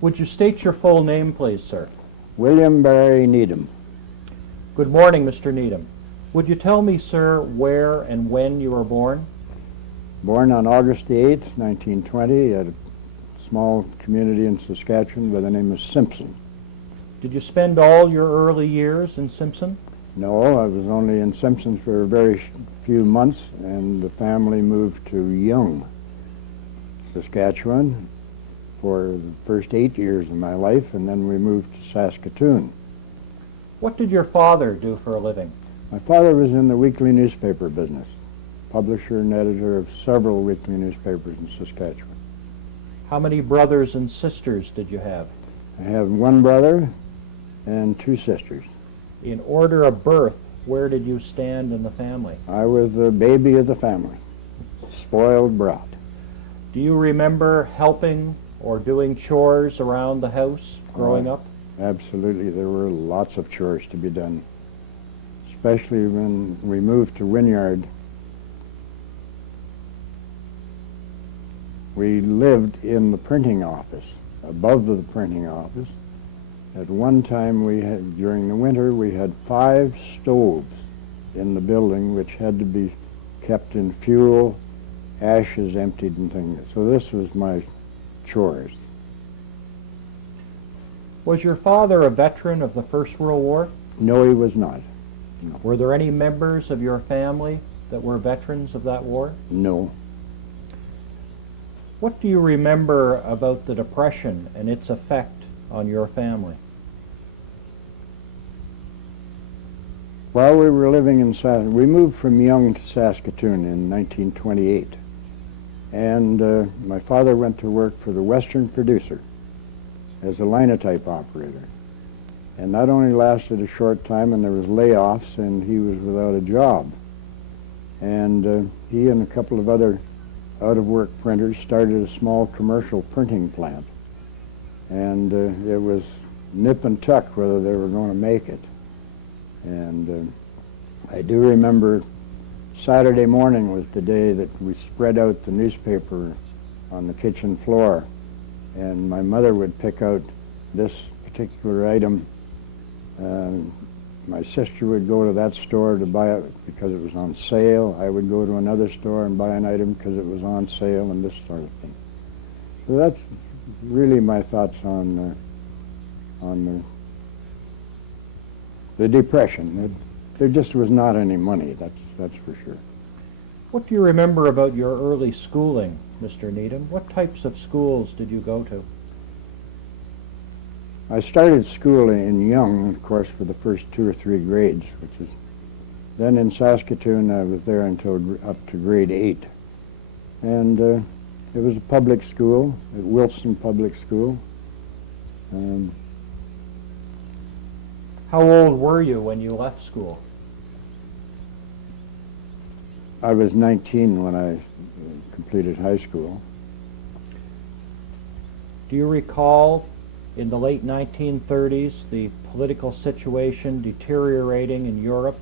Would you state your full name, please, sir? William Barry Needham. Good morning, Mr. Needham. Would you tell me, sir, where and when you were born? Born on August the 8th, 1920, at a small community in Saskatchewan by the name of Simpson. Did you spend all your early years in Simpson? No, I was only in Simpson for a very few months, and the family moved to Young, Saskatchewan, for the first 8 years of my life, and then we moved to Saskatoon. What did your father do for a living? My father was in the weekly newspaper business, publisher and editor of several weekly newspapers in Saskatchewan. How many brothers and sisters did you have? I have one brother and two sisters. In order of birth, where did you stand in the family? I was the baby of the family, spoiled brat. Do you remember helping or doing chores around the house growing up? Absolutely. There were lots of chores to be done, especially when we moved to Wynyard. We lived in the printing office, above the printing office. At one time, during the winter, we had 5 stoves in the building, which had to be kept in fuel, ashes emptied and things. So this was my chores. Was your father a veteran of the First World War? No, he was not. No. Were there any members of your family that were veterans of that war? No. What do you remember about the Depression and its effect on your family? While we were living in we moved from Young to Saskatoon in 1928. And my father went to work for the Western Producer as a linotype operator. And that only lasted a short time, and there was layoffs, and he was without a job. And he and a couple of other out-of-work printers started a small commercial printing plant. And it was nip and tuck whether they were going to make it. And I do remember Saturday morning was the day that we spread out the newspaper on the kitchen floor, and my mother would pick out this particular item. My sister would go to that store to buy it because it was on sale. I would go to another store and buy an item because it was on sale, and this sort of thing. So that's really my thoughts on the Depression. There just was not any money, that's for sure. What do you remember about your early schooling, Mr. Needham? What types of schools did you go to? I started school in Young, of course, for the first 2 or 3 grades, which is then in Saskatoon. I was there until up to grade 8. And it was a public school, at Wilson Public School. How old were you when you left school? I was 19 when I completed high school. Do you recall in the late 1930s the political situation deteriorating in Europe,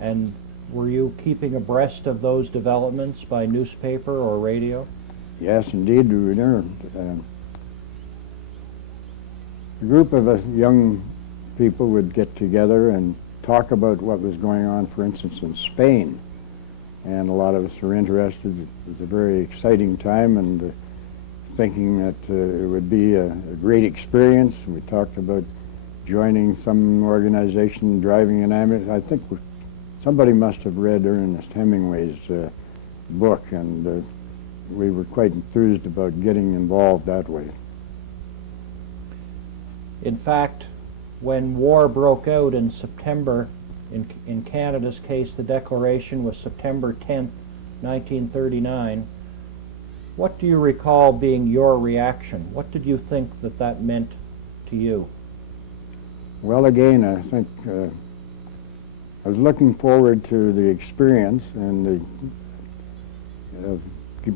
and were you keeping abreast of those developments by newspaper or radio? Yes, indeed. We were a group of us young people would get together and talk about what was going on, for instance, in Spain. And a lot of us were interested. It was a very exciting time, and thinking that it would be a great experience. We talked about joining some organization, driving an ambulance. I think somebody must have read Ernest Hemingway's book, and we were quite enthused about getting involved that way. In fact, when war broke out in September, in Canada's case, the declaration was September 10th, 1939. What do you recall being your reaction? What did you think that meant to you? Well, again, I think I was looking forward to the experience and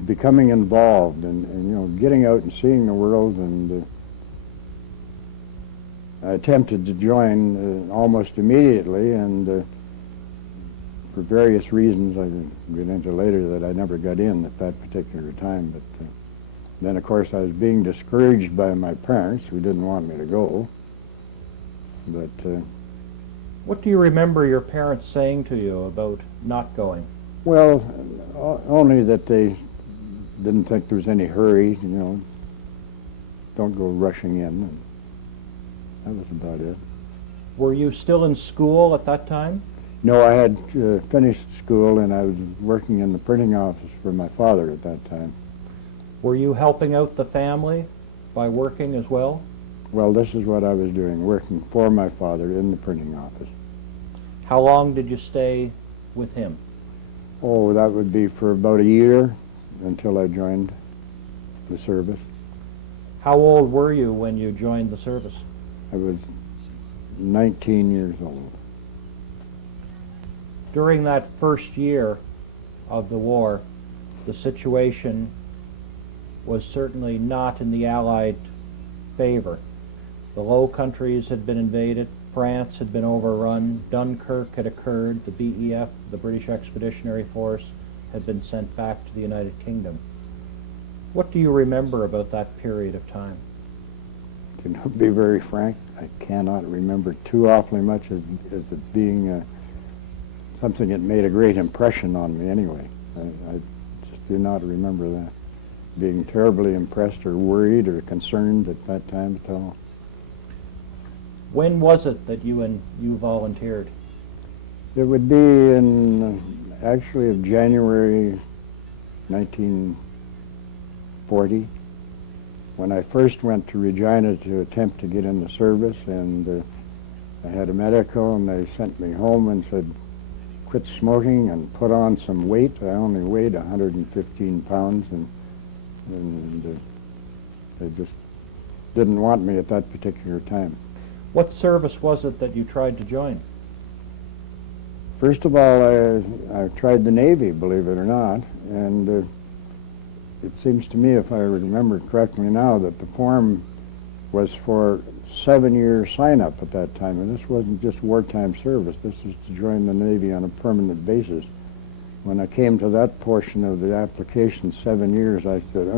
becoming involved and getting out and seeing the world, and I attempted to join almost immediately, and for various reasons I can get into later that I never got in at that particular time. But Then, of course, I was being discouraged by my parents, who didn't want me to go. But What do you remember your parents saying to you about not going? well, only that they didn't think there was any hurry. You know, don't go rushing in. And that was about it. Were you still in school at that time? No, I had finished school, and I was working in the printing office for my father at that time. Were you helping out the family by working as well? Well, this is what I was doing, working for my father in the printing office. How long did you stay with him? Oh, that would be for about a year until I joined the service. How old were you when you joined the service? I was 19 years old. During that first year of the war, the situation was certainly not in the Allied favor. The Low Countries had been invaded, France had been overrun, Dunkirk had occurred, the BEF, the British Expeditionary Force, had been sent back to the United Kingdom. What do you remember about that period of time? To be very frank, I cannot remember too awfully much as it being something that made a great impression on me anyway. I just do not remember that. Being terribly impressed or worried or concerned at that time at all. When was it that you volunteered? It would be in actually of January 1940 when I first went to Regina to attempt to get in the service, and I had a medical, and they sent me home and said, quit smoking and put on some weight. I only weighed 115 pounds, and they just didn't want me at that particular time. What service was it that you tried to join? First of all, I tried the Navy, believe it or not, and it seems to me, if I remember correctly now, that the form was for 7-year sign-up at that time, and this wasn't just wartime service. This was to join the Navy on a permanent basis. When I came to that portion of the application, 7 years, I said,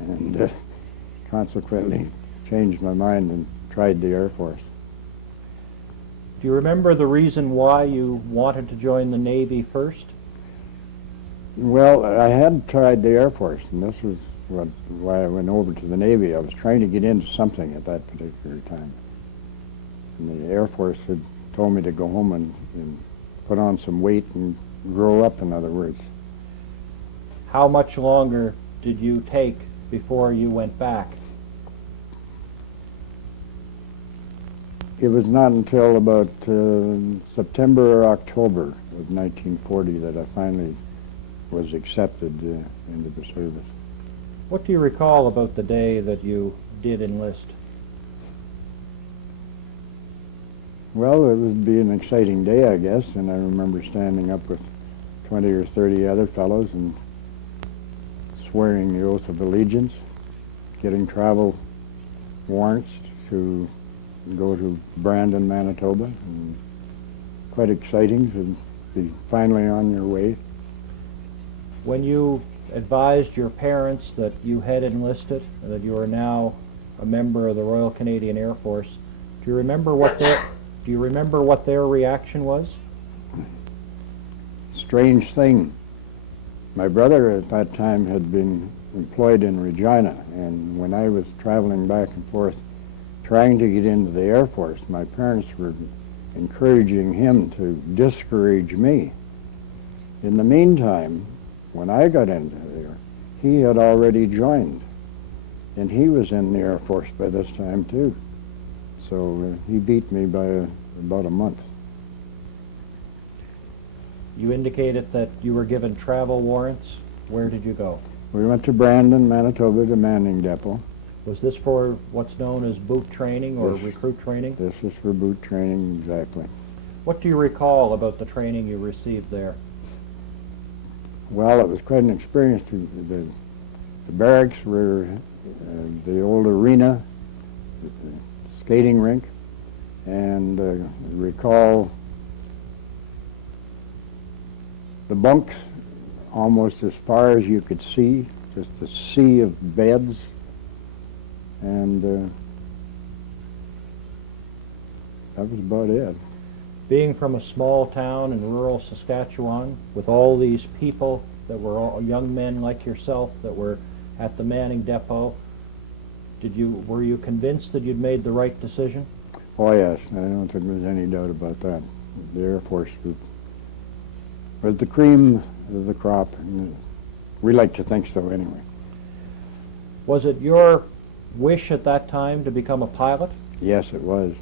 and consequently changed my mind and tried the Air Force. Do you remember the reason why you wanted to join the Navy first? Well, I had tried the Air Force, and this was why I went over to the Navy. I was trying to get into something at that particular time. And the Air Force had told me to go home and put on some weight and grow up, in other words. How much longer did you take before you went back? It was not until about September or October of 1940 that I finally was accepted into the service. What do you recall about the day that you did enlist? Well, it would be an exciting day, I guess, and I remember standing up with 20 or 30 other fellows and swearing the oath of allegiance, getting travel warrants to go to Brandon, Manitoba, and quite exciting to be finally on your way. When you advised your parents that you had enlisted and that you are now a member of the Royal Canadian Air Force, do you remember what their reaction was? Strange thing. My brother at that time had been employed in Regina, and when I was traveling back and forth trying to get into the Air Force, my parents were encouraging him to discourage me. In the meantime, when I got into there, he had already joined, and he was in the Air Force by this time too. So he beat me by about a month. You indicated that you were given travel warrants. Where did you go? We went to Brandon, Manitoba, the Manning Depot. Was this for what's known as boot training or Yes. recruit training? This was for boot training, exactly. What do you recall about the training you received there? Well, it was quite an experience. The barracks were the old arena, the skating rink, and recall the bunks almost as far as you could see, just a sea of beds, and that was about it. Being from a small town in rural Saskatchewan, with all these people that were all young men like yourself that were at the Manning Depot, were you convinced that you'd made the right decision? Oh yes, I don't think there's any doubt about that. The Air Force was the cream of the crop, and we like to think so anyway. Was it your wish at that time to become a pilot? Yes, it was.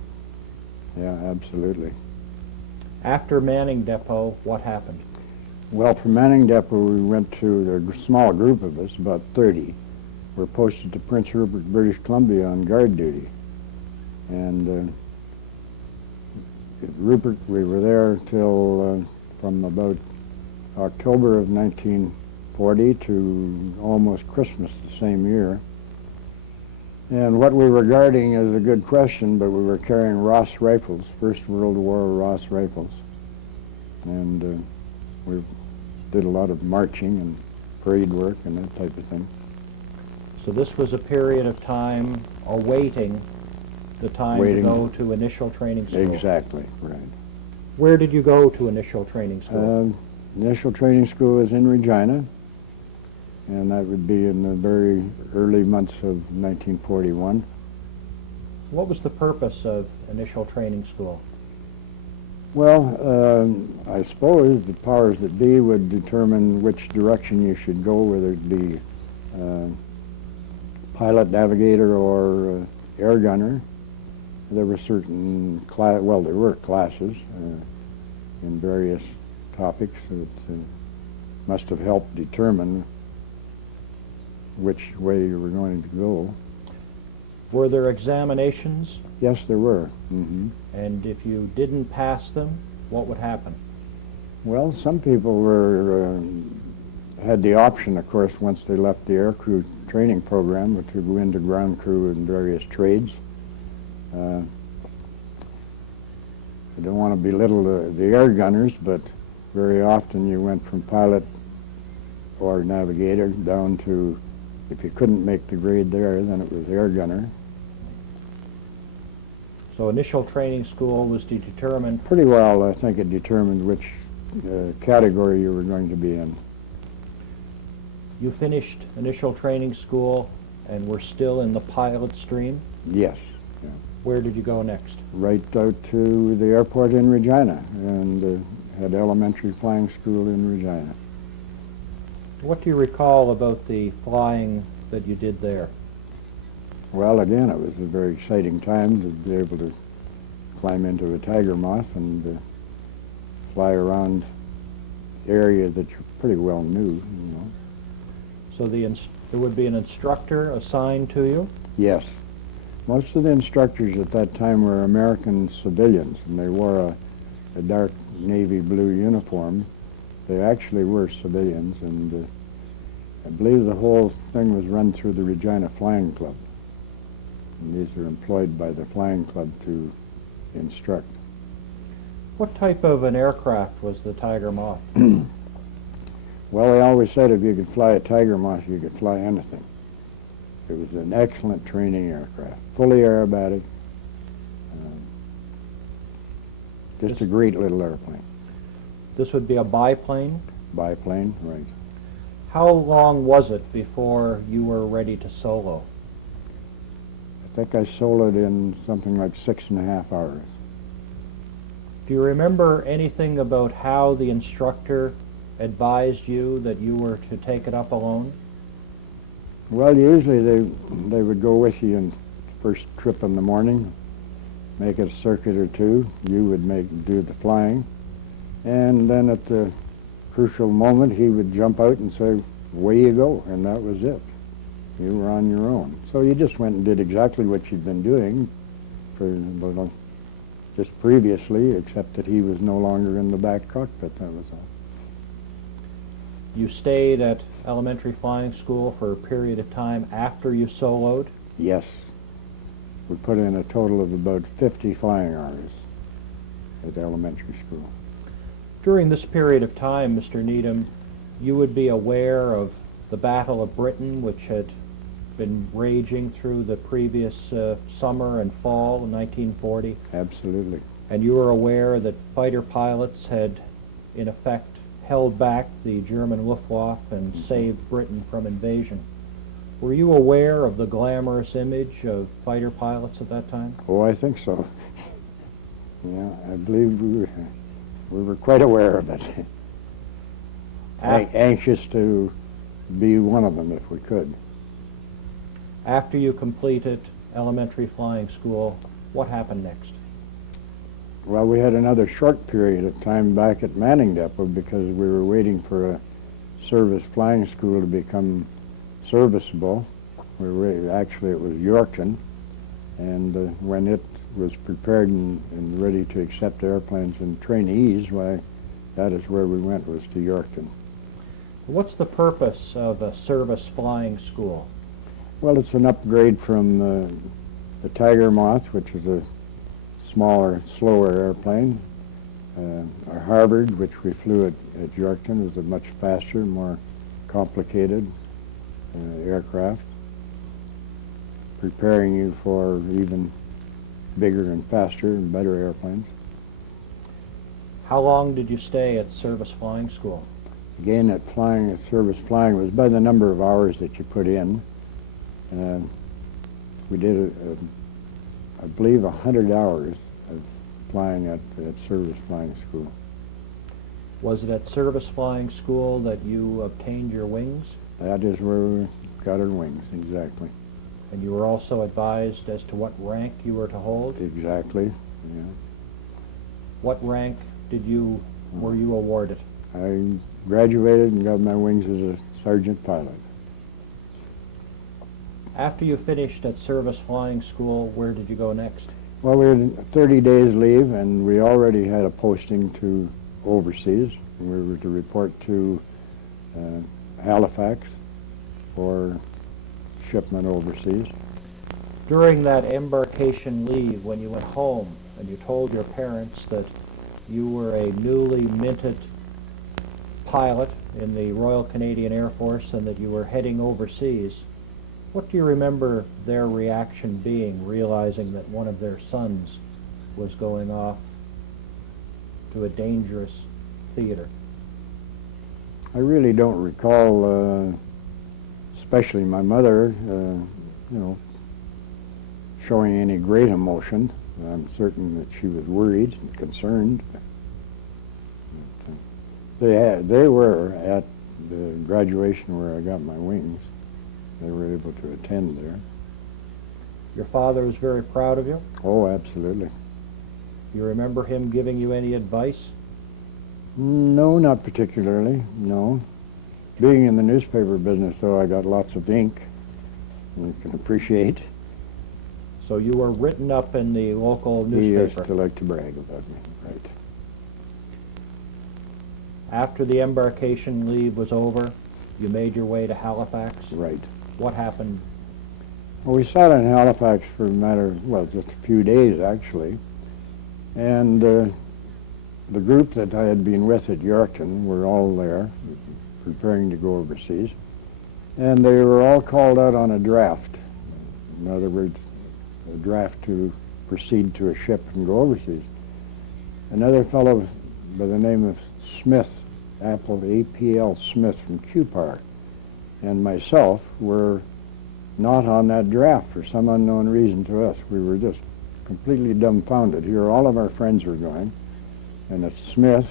Yeah, absolutely. After Manning Depot, what happened? Well, from Manning Depot, we went to a small group of us, about 30. We're posted to Prince Rupert, British Columbia on guard duty. And at Rupert, we were there till from about October of 1940 to almost Christmas the same year. And what we were guarding is a good question, but we were carrying Ross rifles, First World War Ross rifles. And we did a lot of marching and parade work and that type of thing. So this was a period of time awaiting the time to go to initial training school. Exactly, right. Where did you go to initial training school? Initial training school was in Regina, and that would be in the very early months of 1941. What was the purpose of initial training school? Well, I suppose the powers that be would determine which direction you should go, whether it be pilot, navigator, or air gunner. There were certain there were classes in various topics that must have helped determine which way you were going to go. Were there examinations? Yes, there were. Mm-hmm. And if you didn't pass them, what would happen? Well, some people had the option, of course, once they left the aircrew training program, to go into ground crew in various trades. I don't want to belittle the air gunners, but very often you went from pilot or navigator down to, if you couldn't make the grade there, then it was air gunner. So initial training school was to determine... Pretty well, I think it determined which category you were going to be in. You finished initial training school and were still in the pilot stream? Yes. Yeah. Where did you go next? Right out to the airport in Regina, and had elementary flying school in Regina. What do you recall about the flying that you did there? Well, again, it was a very exciting time to be able to climb into a tiger moth and fly around area that you pretty well knew, you know. So there would be an instructor assigned to you? Yes. Most of the instructors at that time were American civilians, and they wore a dark navy blue uniform. They actually were civilians, and I believe the whole thing was run through the Regina Flying Club. And these are employed by the flying club to instruct. What type of an aircraft was the Tiger Moth? Well, they always said if you could fly a Tiger Moth, you could fly anything. It was an excellent training aircraft, fully aerobatic. Just a great little airplane. This would be a biplane? Biplane, right. How long was it before you were ready to solo? I think I soloed in something like 6.5 hours. Do you remember anything about how the instructor advised you that you were to take it up alone? Well, usually they would go with you in the first trip in the morning, make it a circuit or two. You would do the flying, and then at the crucial moment he would jump out and say, away you go, and that was it. You were on your own. So you just went and did exactly what you'd been doing for just previously, except that he was no longer in the back cockpit, that was all. You stayed at elementary flying school for a period of time after you soloed? Yes. We put in a total of about 50 flying hours at elementary school. During this period of time, Mr. Needham, you would be aware of the Battle of Britain, which had been raging through the previous summer and fall in 1940. Absolutely. And you were aware that fighter pilots had, in effect, held back the German Luftwaffe and saved Britain from invasion. Were you aware of the glamorous image of fighter pilots at that time? Oh, I think so. Yeah, I believe we were quite aware of it. Anxious to be one of them if we could. After you completed elementary flying school, what happened next? Well, we had another short period of time back at Manning Depot because we were waiting for a service flying school to become serviceable. Actually, it was Yorkton, and when it was prepared and ready to accept airplanes and trainees, why, that is where we went, was to Yorkton. What's the purpose of a service flying school? Well, it's an upgrade from the Tiger Moth, which is a smaller, slower airplane. Our Harvard, which we flew at Yorkton, was a much faster, more complicated aircraft, preparing you for even bigger and faster and better airplanes. How long did you stay at service flying school? Again, at service flying was by the number of hours that you put in. We did, I believe, 100 hours of flying at service flying school. Was it at service flying school that you obtained your wings? That is where we got our wings, exactly. And you were also advised as to what rank you were to hold? Exactly, yeah. What rank were you awarded? I graduated and got my wings as a sergeant pilot. After you finished at service flying school, where did you go next? Well, we had 30 days leave, and we already had a posting to overseas. We were to report to Halifax for shipment overseas. During that embarkation leave, when you went home and you told your parents that you were a newly minted pilot in the Royal Canadian Air Force and that you were heading overseas, what do you remember their reaction being, realizing that one of their sons was going off to a dangerous theater? I really don't recall, especially my mother, showing any great emotion. I'm certain that she was worried and concerned. They were at the graduation where I got my wings. They were able to attend there. Your father was very proud of you? Oh, absolutely. You remember him giving you any advice? No, not particularly, no. Being in the newspaper business, though, I got lots of ink, you can appreciate. So you were written up in the local He newspaper? used to like to brag about me, right. After the embarkation leave was over, you made your way to Halifax? Right. What happened? Well, we sat in Halifax for a matter of, well, just a few days, actually. And the group that I had been with at Yorkton were all there, preparing to go overseas. And they were all called out on a draft. In other words, a draft to proceed to a ship and go overseas. Another fellow by the name of Smith, APL Smith from QPAR, and myself were not on that draft for some unknown reason to us. We were just completely dumbfounded. Here all of our friends were going, and the Smith,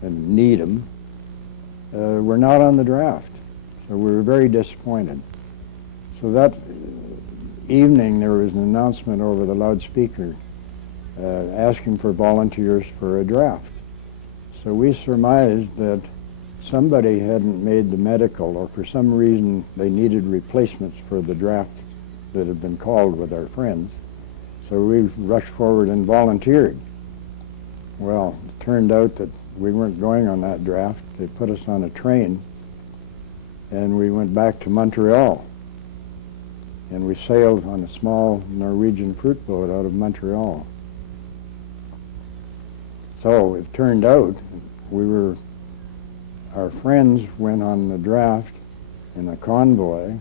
and Needham, were not on the draft. So we were very disappointed. So that evening there was an announcement over the loudspeaker asking for volunteers for a draft. So we surmised that somebody hadn't made the medical, or for some reason they needed replacements for the draft that had been called with our friends. So we rushed forward and volunteered. Well, it turned out that we weren't going on that draft. They put us on a train, and we went back to Montreal. And we sailed on a small Norwegian fruit boat out of Montreal. So it turned out our friends went on the draft, in a convoy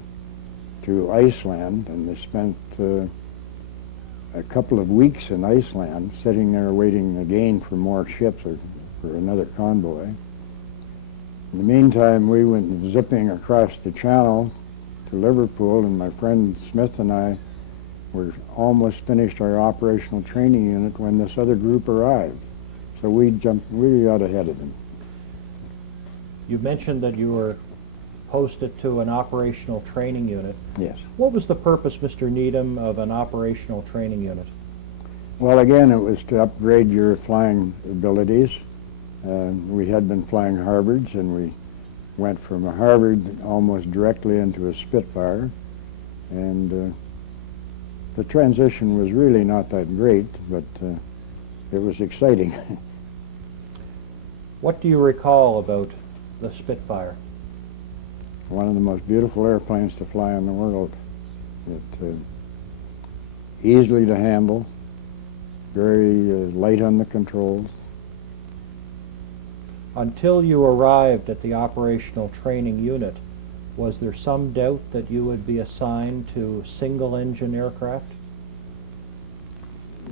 to Iceland, and they spent a couple of weeks in Iceland sitting there waiting again for more ships or for another convoy. In the meantime, we went zipping across the channel to Liverpool, and my friend Smith and I were almost finished our operational training unit when this other group arrived. So we got ahead of them. You mentioned that you were posted to an operational training unit. Yes. What was the purpose, Mr. Needham, of an operational training unit? Well, again, it was to upgrade your flying abilities. We had been flying Harvards, and we went from a Harvard almost directly into a Spitfire. And the transition was really not that great, but it was exciting. What do you recall about the Spitfire? One of the most beautiful airplanes to fly in the world. It easily to handle, very light on the controls. Until you arrived at the operational training unit, was there some doubt that you would be assigned to single-engine aircraft?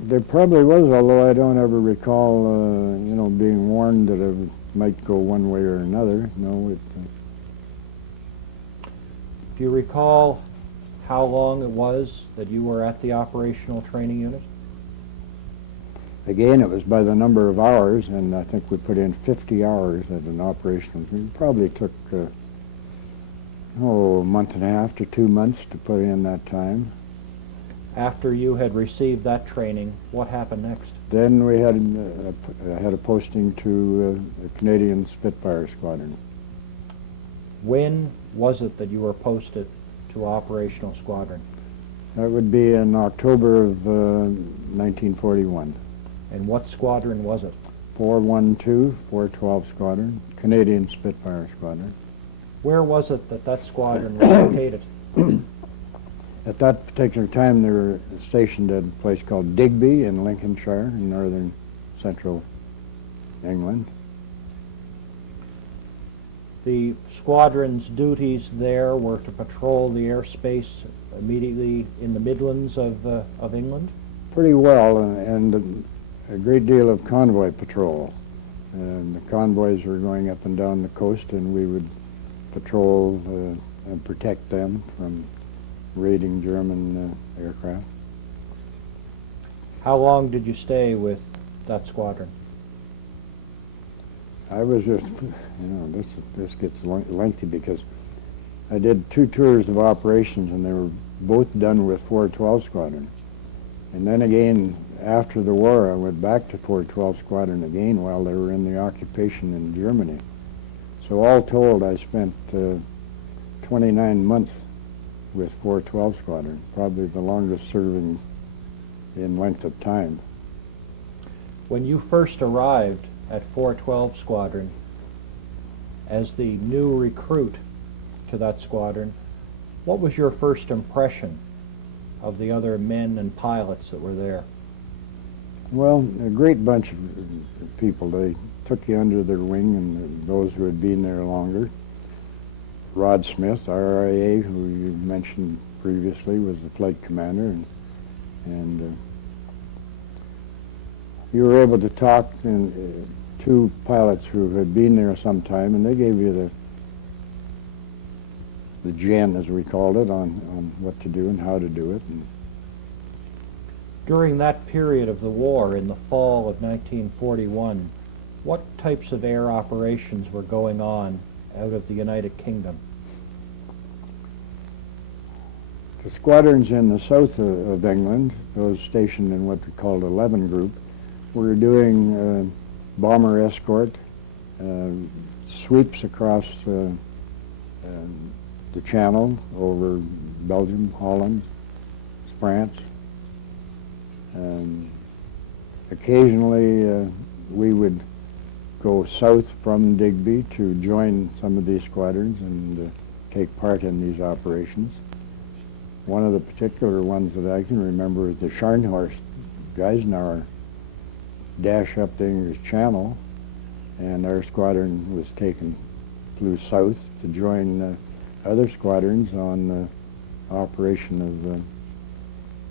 There probably was, although I don't ever recall, being warned that it might go one way or another. No. Do you recall how long it was that you were at the operational training unit? Again, it was by the number of hours, and I think we put in 50 hours at an operational. It probably took a month and a half to 2 months to put in that time. After you had received that training, what happened next? Then we had a posting to the Canadian Spitfire Squadron. When was it that you were posted to operational squadron? That would be in October of 1941. And what squadron was it? 412, 412 Squadron, Canadian Spitfire Squadron. Where was it that that squadron was located? At that particular time, they were stationed at a place called Digby in Lincolnshire, in northern central England. The squadron's duties there were to patrol the airspace immediately in the Midlands of England? Pretty well, and a great deal of convoy patrol. And the convoys were going up and down the coast, and we would patrol and protect them from raiding German aircraft. How long did you stay with that squadron? I was just, this gets lengthy because I did 2 tours of operations, and they were both done with 412 Squadron. And then again, after the war, I went back to 412 Squadron again while they were in the occupation in Germany. So all told, I spent 29 months with 412 Squadron, probably the longest serving in length of time. When you first arrived at 412 Squadron as the new recruit to that squadron, what was your first impression of the other men and pilots that were there? Well, a great bunch of people. They took you under their wing, and those who had been there longer. Rod Smith, RIA, who you mentioned previously, was the flight commander, and you were able to talk to pilots who had been there some time, and they gave you the gen, as we called it, on what to do and how to do it. And during that period of the war, in the fall of 1941, what types of air operations were going on out of the United Kingdom? The squadrons in the south of England, those stationed in what we called 11 Group, were doing bomber escort, sweeps across the Channel over Belgium, Holland, France. Occasionally we would go south from Digby to join some of these squadrons and take part in these operations. One of the particular ones that I can remember is the Scharnhorst Geisenhower dash up the English Channel, and our squadron was flew south to join other squadrons on the operation of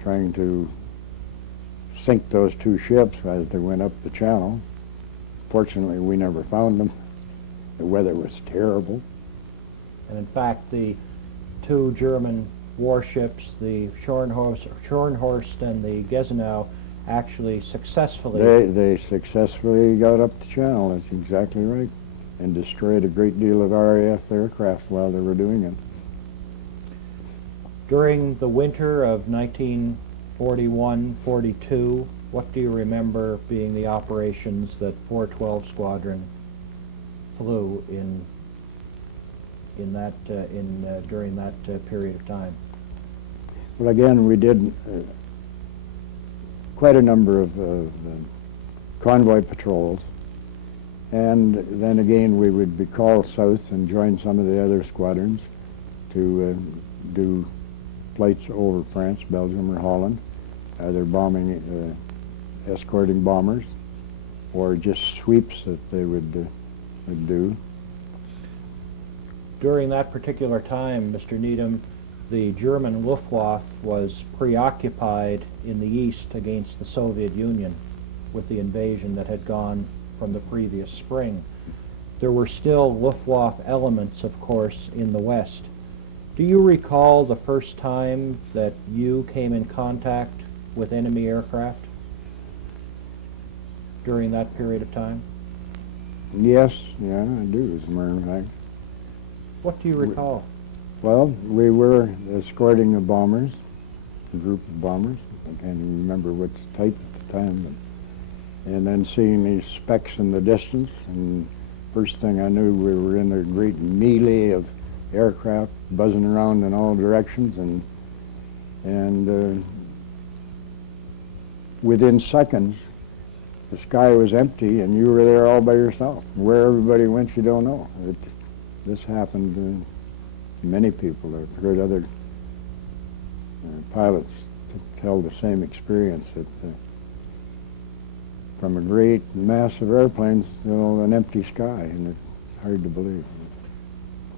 trying to sink those two ships as they went up the channel. Fortunately, we never found them. The weather was terrible. And in fact, the two German warships, the Schornhorst and the Gneisenau, actually successfully... They successfully got up the channel, that's exactly right, and destroyed a great deal of RAF aircraft while they were doing it. During the winter of 1941-42, what do you remember being the operations that 412 Squadron flew during that period of time? Well, again, we did quite a number of convoy patrols, and then again we would be called south and join some of the other squadrons to do flights over France, Belgium, or Holland, either bombing, escorting bombers, or just sweeps that they would do. During that particular time, Mr. Needham, the German Luftwaffe was preoccupied in the east against the Soviet Union with the invasion that had gone from the previous spring. There were still Luftwaffe elements, of course, in the west. Do you recall the first time that you came in contact with enemy aircraft during that period of time? Yes, yeah, I do, as a matter of fact. What do you recall? Well, we were escorting the bombers, a group of bombers. I can't even remember which type at the time. And then seeing these specks in the distance, and first thing I knew, we were in a great melee of aircraft buzzing around in all directions, and within seconds, the sky was empty, and you were there all by yourself. Where everybody went, you don't know. This happened to many people. I've heard other pilots tell the same experience, that from a great mass of airplanes, an empty sky, and it's hard to believe.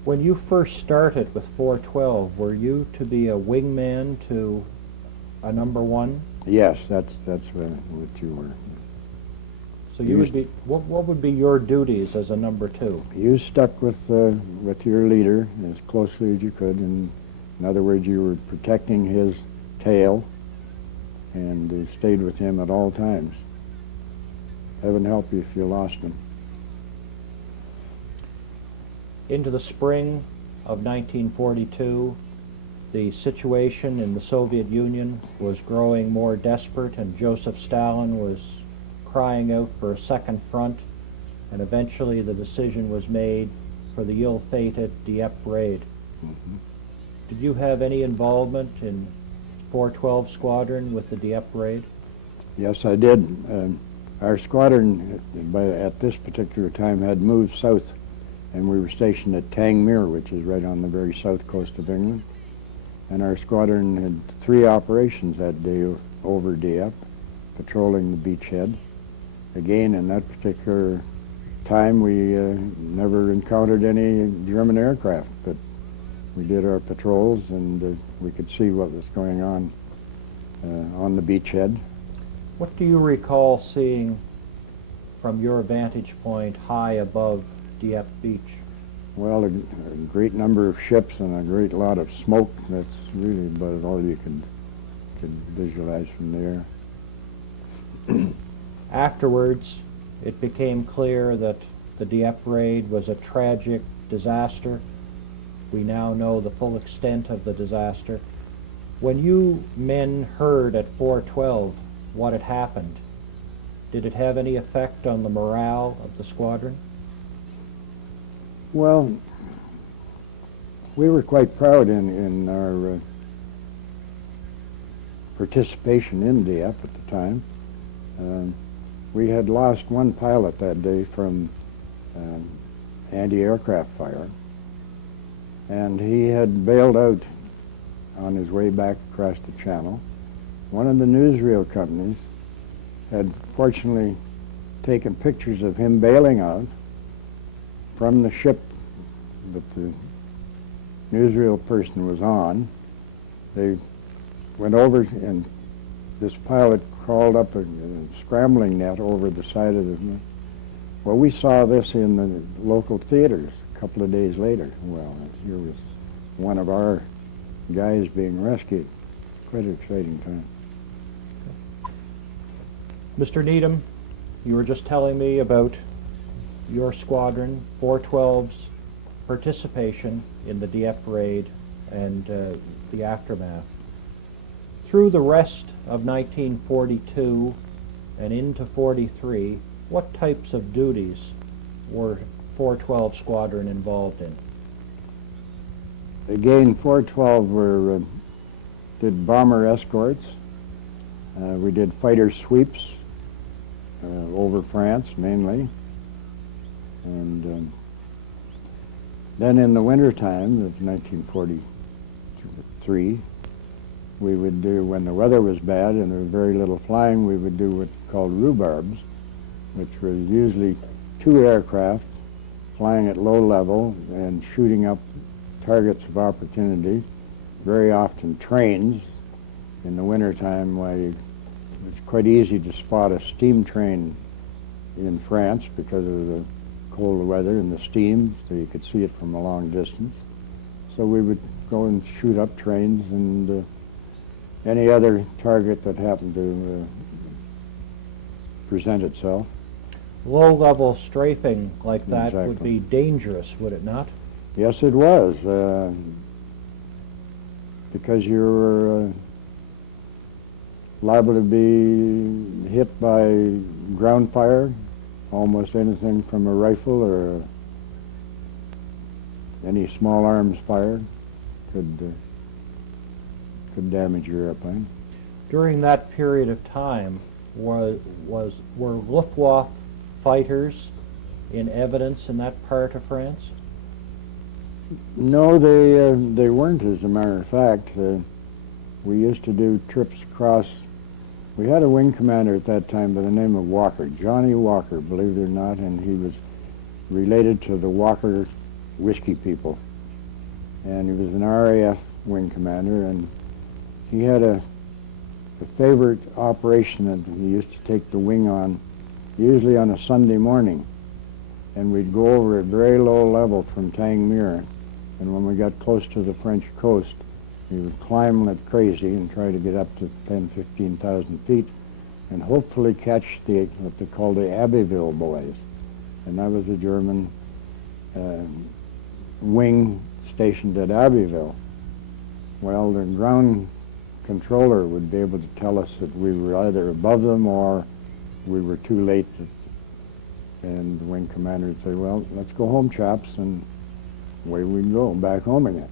When you first started with 412, were you to be a wingman to a number one? Yes, that's what you were. So you would be. What would be your duties as a number two? You stuck with your leader as closely as you could, and in other words, you were protecting his tail, and stayed with him at all times. Heaven help you if you lost him. Into the spring of 1942, the situation in the Soviet Union was growing more desperate, and Joseph Stalin was crying out for a second front, and eventually the decision was made for the ill-fated Dieppe raid. Mm-hmm. Did you have any involvement in 412 Squadron with the Dieppe raid? Yes, I did. Our squadron, at this particular time, had moved south, and we were stationed at Tangmere, which is right on the very south coast of England. And our squadron had 3 operations that day over Dieppe, patrolling the beachhead. Again, in that particular time, we never encountered any German aircraft, but we did our patrols, and we could see what was going on the beachhead. What do you recall seeing from your vantage point high above Dieppe Beach? Well, a great number of ships and a great lot of smoke. That's really about all you could visualize from there. Afterwards, it became clear that the Dieppe raid was a tragic disaster. We now know the full extent of the disaster. When you men heard at 412 what had happened, did it have any effect on the morale of the squadron? Well, we were quite proud in our participation in Dieppe at the time. We had lost one pilot that day from anti-aircraft fire, and he had bailed out on his way back across the channel. One of the newsreel companies had fortunately taken pictures of him bailing out from the ship that the newsreel person was on. They went over, and this pilot crawled up a scrambling net over the side of the... Well, we saw this in the local theaters a couple of days later. Well, here was one of our guys being rescued. Quite an exciting time. Mr. Needham, you were just telling me about your squadron, 412's participation in the Dieppe raid and the aftermath. Through the rest of 1942 and into 43, what types of duties were 412 Squadron involved in? Again, 412 did bomber escorts. We did fighter sweeps over France mainly. And then in the wintertime of 1943, we would do, when the weather was bad and there was very little flying, we would do what's called rhubarbs, which was usually 2 aircraft flying at low level and shooting up targets of opportunity, very often trains. In the wintertime, it's quite easy to spot a steam train in France because of the cold weather and the steam, so you could see it from a long distance. So we would go and shoot up trains and any other target that happened to present itself. Low-level strafing like that Exactly. would be dangerous, would it not? Yes, it was, because you're liable to be hit by ground fire, almost anything from a rifle or any small arms fire could damage your airplane. During that period of time, were Luftwaffe fighters in evidence in that part of France? No, they weren't, as a matter of fact. We used to do trips across. We had a wing commander at that time by the name of Walker, Johnny Walker, believe it or not, and he was related to the Walker whiskey people. And he was an RAF wing commander, and he had a favorite operation that he used to take the wing on, usually on a Sunday morning. And we'd go over at very low level from Tangmere, and when we got close to the French coast, we would climb like crazy and try to get up to 10,000, 15,000 feet and hopefully catch what they call the Abbeville boys. And that was a German wing stationed at Abbeville. Well, the ground controller would be able to tell us that we were either above them or we were too late. And the wing commander would say, well, let's go home, chaps, and away we'd go, back home again.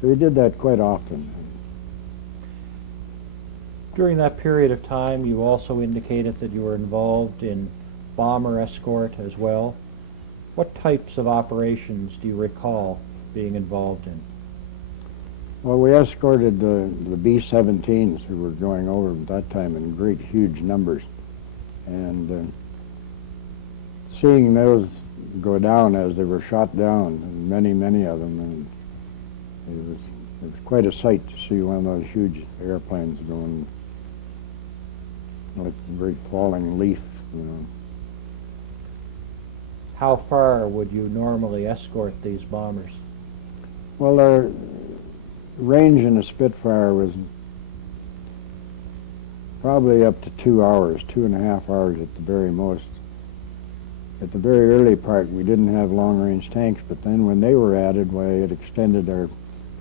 So he did that quite often. During that period of time, you also indicated that you were involved in bomber escort as well. What types of operations do you recall being involved in? Well, we escorted the B-17s who were going over at that time in great, huge numbers. And seeing those go down as they were shot down, many, many of them, and it was quite a sight to see one of those huge airplanes going like a great falling leaf, you know. How far would you normally escort these bombers? Well, our range in a Spitfire was probably up to 2 hours, 2.5 hours at the very most. At the very early part, we didn't have long-range tanks, but then when they were added, why, it extended our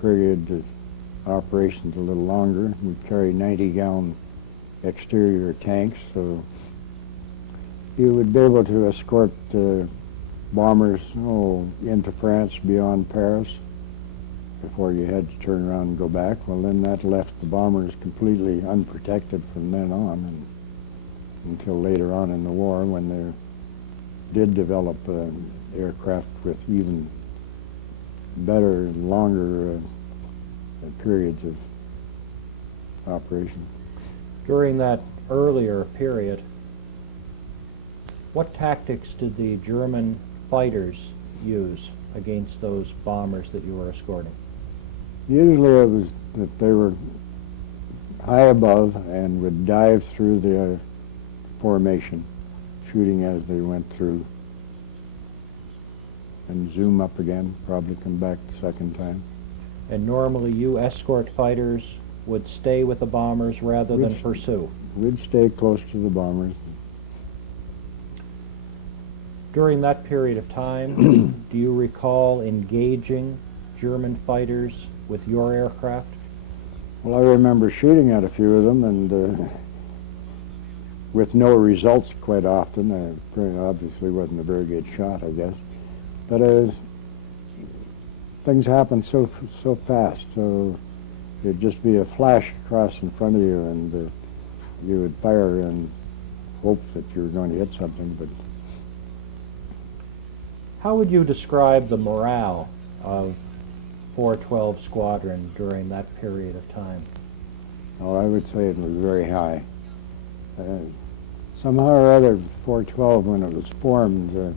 period of operations a little longer. We carried 90-gallon exterior tanks, so you would be able to escort bombers into France beyond Paris before you had to turn around and go back. Well, then that left the bombers completely unprotected from then on, and until later on in the war when they did develop aircraft with even better, longer periods of operation. During that earlier period, what tactics did the German fighters use against those bombers that you were escorting? Usually it was that they were high above and would dive through the formation, shooting as they went through, and zoom up again, probably come back the second time. And normally you escort fighters would stay with the bombers rather than pursue. We'd stay close to the bombers. During that period of time, do you recall engaging German fighters with your aircraft? Well, I remember shooting at a few of them, and with no results quite often. I obviously wasn't a very good shot, I guess. But things happen so fast, so it'd just be a flash across in front of you, and you would fire and hope that you were going to hit something. But how would you describe the morale of 412 Squadron during that period of time? oh, I would say it was very high. Somehow or other, 412, when it was formed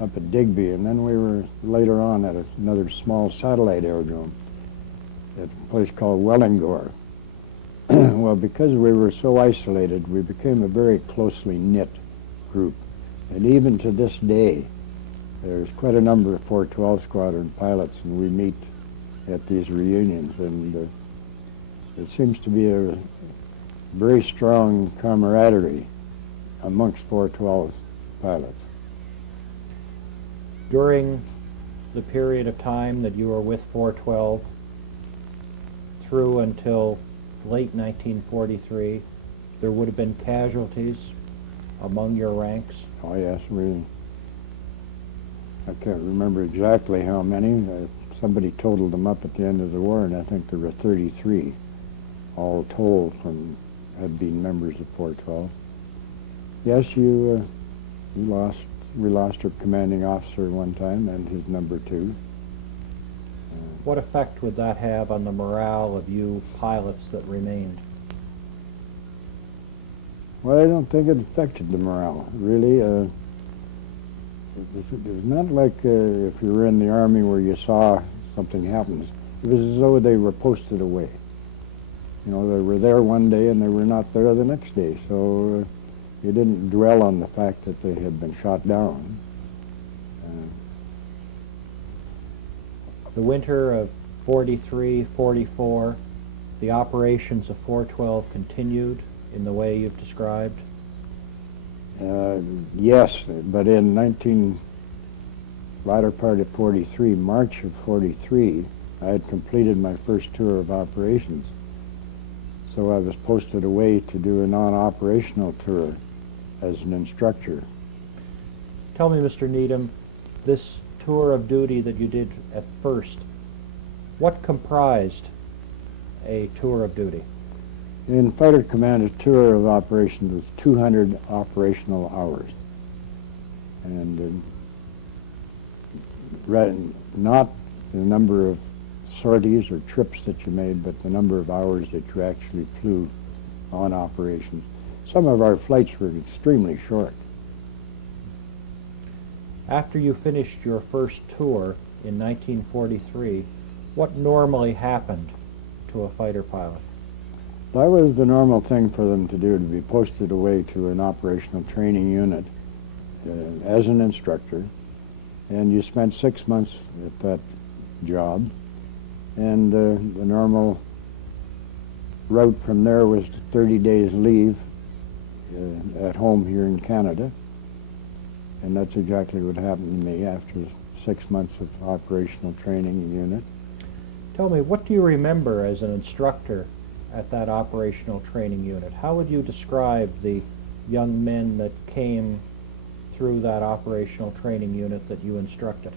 up at Digby, and then we were later on at another small satellite aerodrome at a place called Wellingore. Well, because we were so isolated, we became a very closely knit group. And even to this day, there's quite a number of 412 Squadron pilots, and we meet at these reunions, and it seems to be a very strong camaraderie amongst 412 pilots. During the period of time that you were with 412 through until late 1943, there would have been casualties among your ranks? Oh yes, I can't remember exactly how many. Somebody totaled them up at the end of the war, and I think there were 33 all told had been members of 412. Yes, we lost our commanding officer one time and his number 2. What effect would that have on the morale of you pilots that remained? Well, I don't think it affected the morale, really. It was not like if you were in the Army where you saw something happen. It was as though they were posted away. You know, they were there one day and they were not there the next day, so you didn't dwell on the fact that they had been shot down. The winter of 43, 44, the operations of 412 continued in the way you've described? Yes, but in latter part of 43, March of 43, I had completed my first tour of operations. So I was posted away to do a non-operational tour as an instructor. Tell me, Mr. Needham, this tour of duty that you did at first, what comprised a tour of duty? In Fighter Command, a tour of operations was 200 operational hours. And not the number of sorties or trips that you made, but the number of hours that you actually flew on operations. Some of our flights were extremely short. After you finished your first tour in 1943, what normally happened to a fighter pilot? That was the normal thing for them to do, to be posted away to an operational training unit as an instructor. And you spent 6 months at that job. And the normal route from there was 30 days leave at home here in Canada. And that's exactly what happened to me after 6 months of operational training unit. Tell me, what do you remember as an instructor at that operational training unit? How would you describe the young men that came through that operational training unit that you instructed?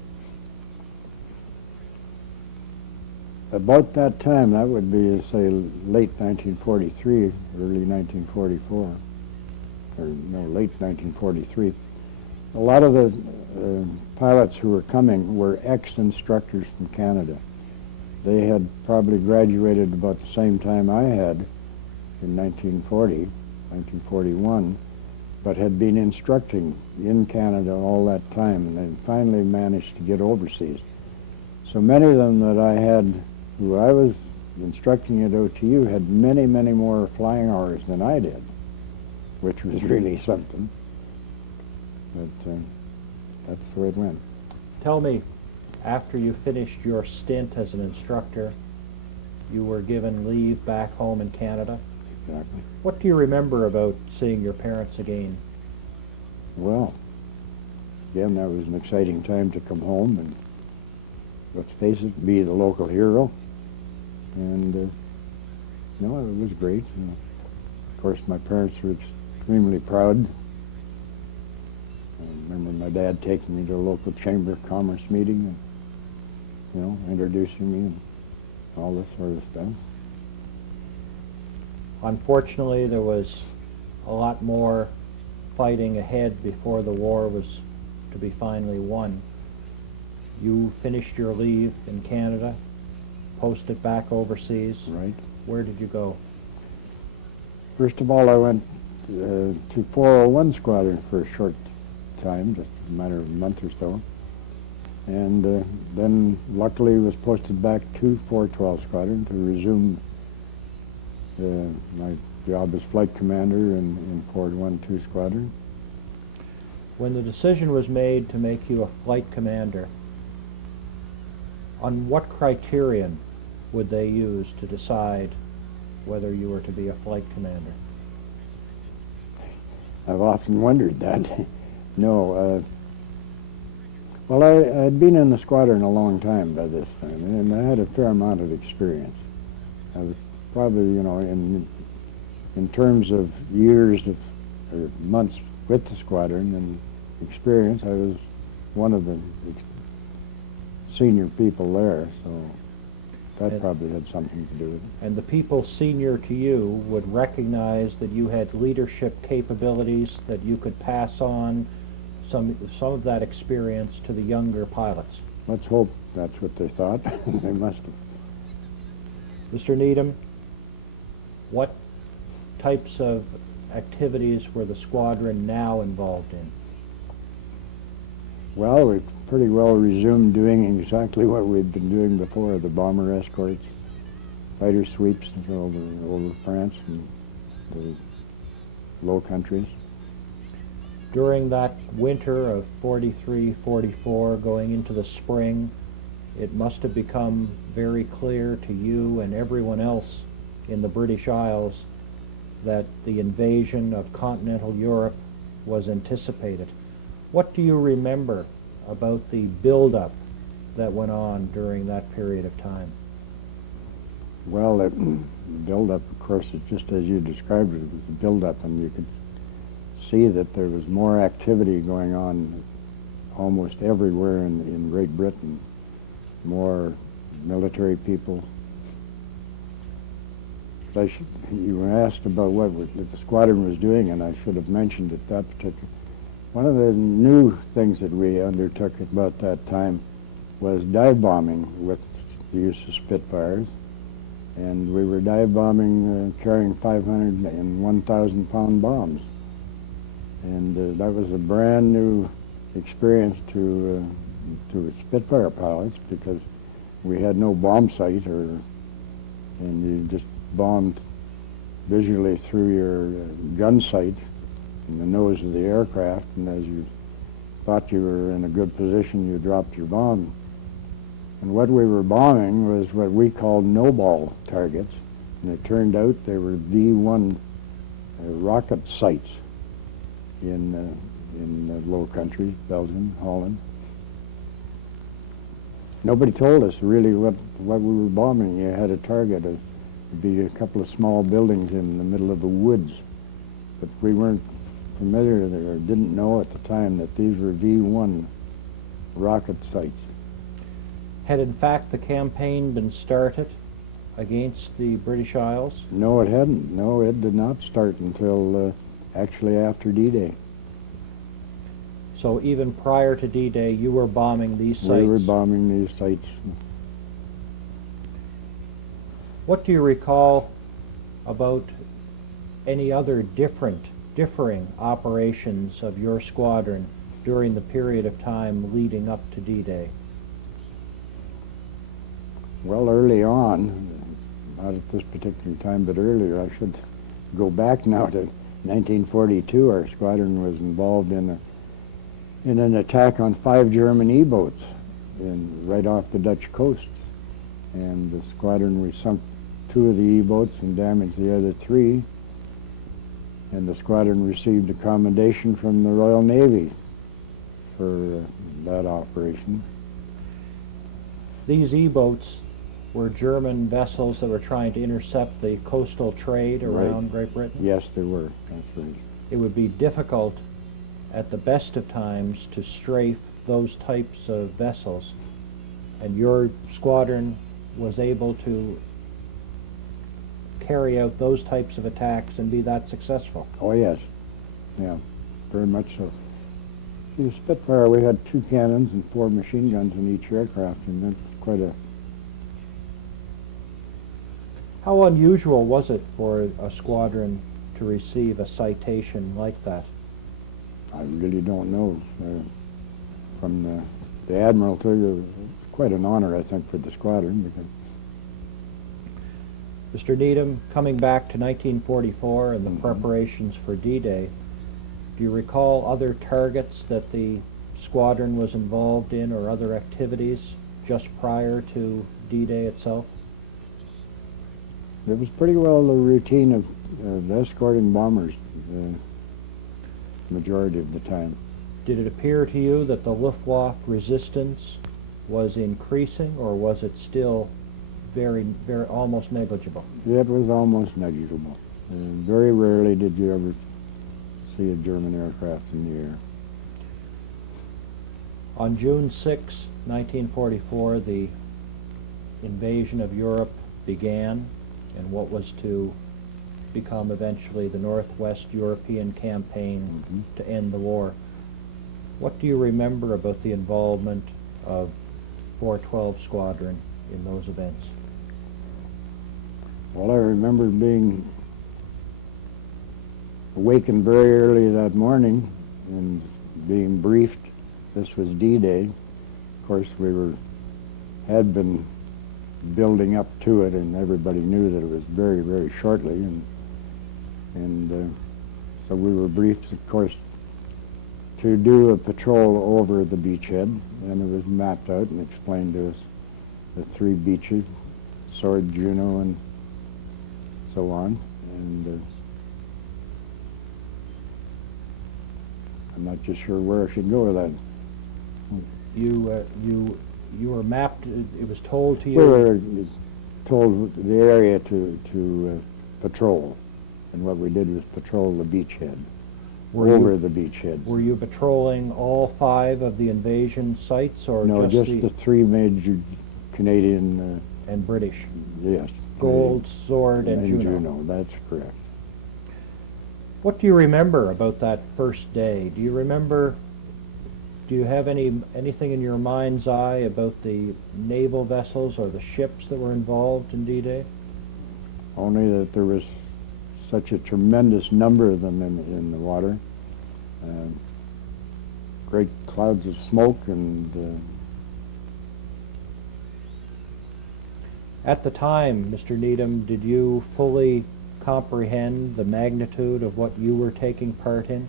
About that time, that would be, say, late 1943, early 1944, or no, late 1943. A lot of the pilots who were coming were ex-instructors from Canada. They had probably graduated about the same time I had in 1941, but had been instructing in Canada all that time, and they finally managed to get overseas. So many of them that I had who I was instructing at OTU, had many, many more flying hours than I did, which was really something. But that's the way it went. Tell me, after you finished your stint as an instructor, you were given leave back home in Canada. Exactly. What do you remember about seeing your parents again? Well, again, that was an exciting time to come home and, let's face it, be the local hero. And, no, it was great. Of course, my parents were extremely proud. I remember my dad taking me to a local Chamber of Commerce meeting and, introducing me and all this sort of stuff. Unfortunately, there was a lot more fighting ahead before the war was to be finally won. You finished your leave in Canada, posted back overseas. Right. Where did you go? First of all, I went to 401 Squadron for a short time, just a matter of a month or so. And then luckily was posted back to 412 Squadron to resume my job as flight commander in 412 Squadron. When the decision was made to make you a flight commander, on what criterion would they use to decide whether you were to be a flight commander? I've often wondered that. No, well, I had been in the squadron a long time by this time, and I had a fair amount of experience. I was probably, in terms of years or months with the squadron and experience, I was one of the senior people there, so that probably had something to do with it. And the people senior to you would recognize that you had leadership capabilities, that you could pass on some of that experience to the younger pilots. Let's hope that's what they thought. They must have. Mr. Needham, what types of activities were the squadron now involved in? Well, we pretty well resumed doing exactly what we'd been doing before, the bomber escorts, fighter sweeps over France and the Low Countries. During that winter of 43, 44, going into the spring, it must have become very clear to you and everyone else in the British Isles that the invasion of continental Europe was anticipated. What do you remember about the build-up that went on during that period of time? Well, the build-up, of course, is just as you described it. It was a build-up, and you could see that there was more activity going on almost everywhere in Great Britain. More military people. You were asked about what the squadron was doing, and I should have mentioned at that particular. One of the new things that we undertook at about that time was dive bombing with the use of Spitfires. And we were dive bombing carrying 500 and 1,000 pound bombs. And that was a brand new experience to Spitfire pilots, because we had no bomb sight, and you just bombed visually through your gun sight in the nose of the aircraft, and as you thought you were in a good position, you dropped your bomb. And what we were bombing was what we called no-ball targets, and it turned out they were V1 rocket sites in the Low Countries, Belgium, Holland. Nobody told us really what we were bombing. You had a target of be a couple of small buildings in the middle of the woods, but we weren't familiar or didn't know at the time that these were V1 rocket sites. Had in fact the campaign been started against the British Isles? No, it hadn't. No, it did not start until actually after D-Day. So even prior to D-Day, you were bombing these sites? We were bombing these sites. What do you recall about any other differing operations of your squadron during the period of time leading up to D-Day? Well, early on, not at this particular time, but earlier, I should go back now to 1942. Our squadron was involved in an attack on 5 German E-boats right off the Dutch coast. And the squadron, we sunk 2 of the E-boats and damaged the other 3. And the squadron received a commendation from the Royal Navy for that operation. These E-boats were German vessels that were trying to intercept the coastal trade around Right. Great Britain? Yes, they were. That's right. It would be difficult at the best of times to strafe those types of vessels, and your squadron was able to carry out those types of attacks and be that successful. Oh, yes. Yeah, very much so. The Spitfire, we had 2 cannons and 4 machine guns in each aircraft, and that's quite a... How unusual was it for a squadron to receive a citation like that? I really don't know. From the Admiralty, it was quite an honor, I think, for the squadron. Because Mr. Needham, coming back to 1944 and the Mhm. preparations for D-Day, do you recall other targets that the squadron was involved in or other activities just prior to D-Day itself? it was pretty well the routine of escorting bombers the majority of the time. Did it appear to you that the Luftwaffe resistance was increasing, or was it still very, very almost negligible? It was almost negligible. Very rarely did you ever see a German aircraft in the air. On June 6, 1944, the invasion of Europe began, and what was to become eventually the Northwest European Campaign to end the war. What do you remember about the involvement of 412 Squadron in those events? Well, I remember being awakened very early that morning and being briefed this was D-Day. Of course, had been building up to it, and everybody knew that it was very, very shortly, and so we were briefed, of course, to do a patrol over the beachhead, and it was mapped out and explained to us the 3 beaches, Sword, Juno, and so on, and I'm not just sure where I should go with that. You were mapped. It was told to you. We were told the area to patrol, and what we did was patrol the beachhead, over the beachhead. Were you patrolling all 5 of the invasion sites, or No, just just the 3 major Canadian. And British? Yes. Gold, Sword, and Juno. That's correct. What do you remember about that first day? Do you have anything in your mind's eye about the naval vessels or the ships that were involved in D-Day? Only that there was such a tremendous number of them in the water. Great clouds of smoke, and At the time, Mr. Needham, did you fully comprehend the magnitude of what you were taking part in?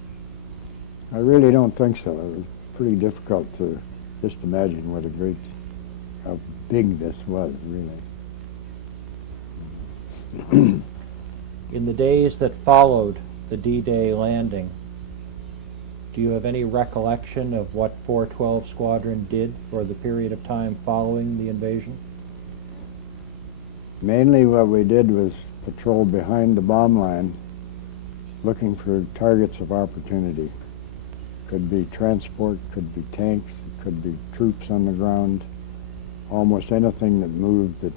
I really don't think so. It was pretty difficult to just imagine how big this was, really. In the days that followed the D-Day landing, do you have any recollection of what 412 Squadron did for the period of time following the invasion? Mainly what we did was patrol behind the bomb line, looking for targets of opportunity. Could be transport, could be tanks, could be troops on the ground. Almost anything that moved that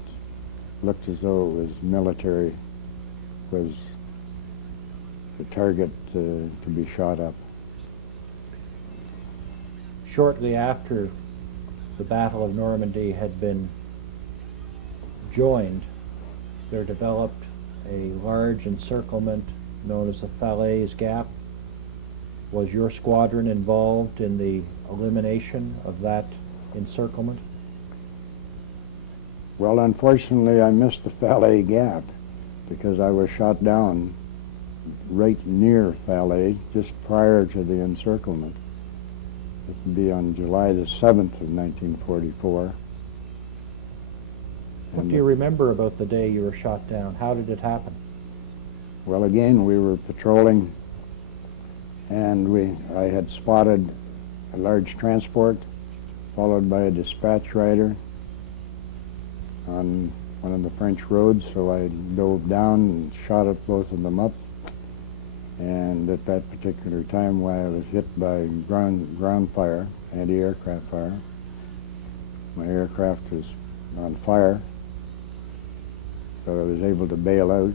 looked as though it was military was the target to be shot up. Shortly after the Battle of Normandy had been joined, there developed a large encirclement known as the Falaise Gap. Was your squadron involved in the elimination of that encirclement? Well, unfortunately, I missed the Falais Gap because I was shot down right near Falais just prior to the encirclement. It would be on July the 7th of 1944. What do you remember about the day you were shot down? How did it happen? Well, again, we were patrolling, and I had spotted a large transport followed by a dispatch rider on one of the French roads, so I dove down and shot at both of them up. And at that particular time, while I was hit by ground fire, anti-aircraft fire, my aircraft was on fire, so I was able to bail out.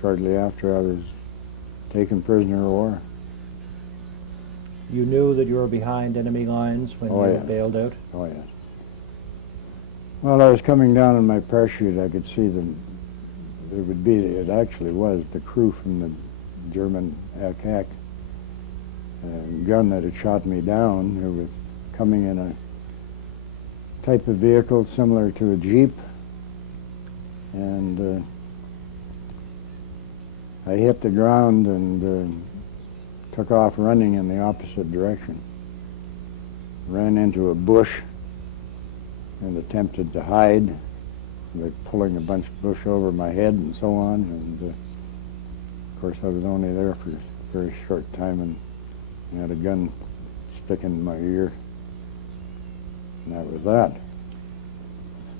Shortly after, I was taken prisoner of war. You knew that you were behind enemy lines when you bailed out? Oh, yes. Well, I was coming down in my parachute. I could see them. It actually was the crew from the German attack gun that had shot me down, who was coming in a type of vehicle similar to a Jeep. And I hit the ground and took off running in the opposite direction. Ran into a bush and attempted to hide by pulling a bunch of bush over my head and so on. And of course, I was only there for a very short time and had a gun sticking in my ear. And that was that.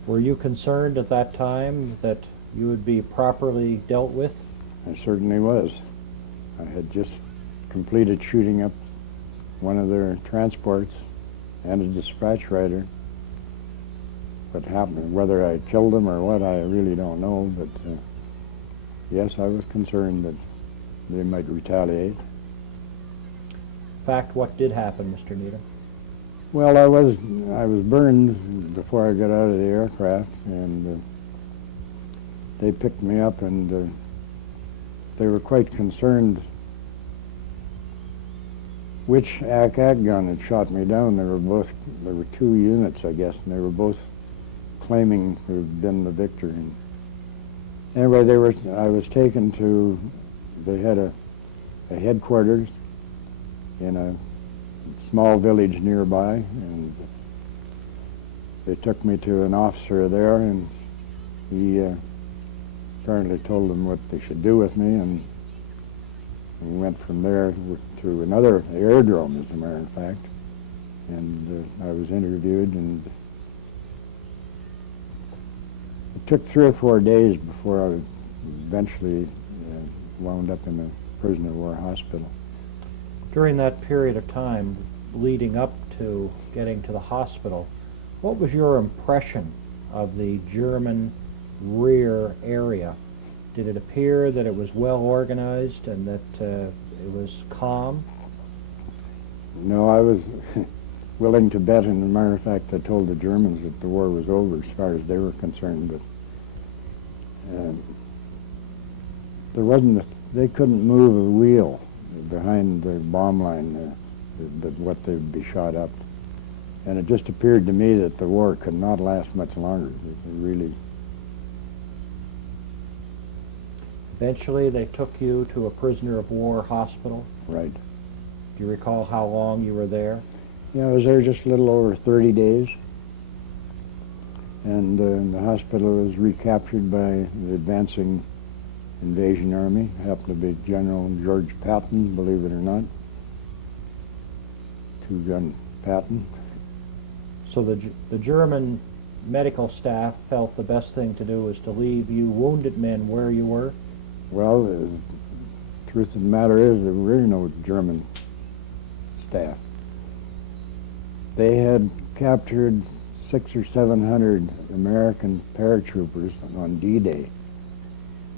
Were you concerned at that time that you would be properly dealt with? I certainly was. I had just completed shooting up one of their transports and a dispatch rider. What happened, whether I killed them or what, I really don't know, but yes, I was concerned that they might retaliate. In fact, what did happen, Mr. Needham? Well, I was burned before I got out of the aircraft, and they picked me up, and they were quite concerned which AK gun had shot me down. There were two units, I guess, and they were both claiming to have been the victor. And anyway, I was taken to, they had a headquarters in a small village nearby, and they took me to an officer there, and he apparently told them what they should do with me, and we went from there to another aerodrome, as a matter of fact, and I was interviewed, and it took 3 or 4 days before I eventually wound up in a prisoner of war hospital. During that period of time leading up to getting to the hospital, what was your impression of the German rear area? Did it appear that it was well organized and that it was calm? No, I was willing to bet, and as a matter of fact, I told the Germans that the war was over as far as they were concerned, but there wasn't, they couldn't move a wheel behind the bomb line, what they would be shot up. And it just appeared to me that the war could not last much longer. It really. Eventually, they took you to a prisoner of war hospital. Right. Do you recall how long you were there? Yeah, I was there just a little over 30 days. And the hospital was recaptured by the advancing invasion army. Happened to be General George Patton, believe it or not. Two-gun Patton. So the German medical staff felt the best thing to do was to leave you wounded men where you were? Well, the truth of the matter is there were no German staff. They had captured 600 or 700 American paratroopers on D-Day.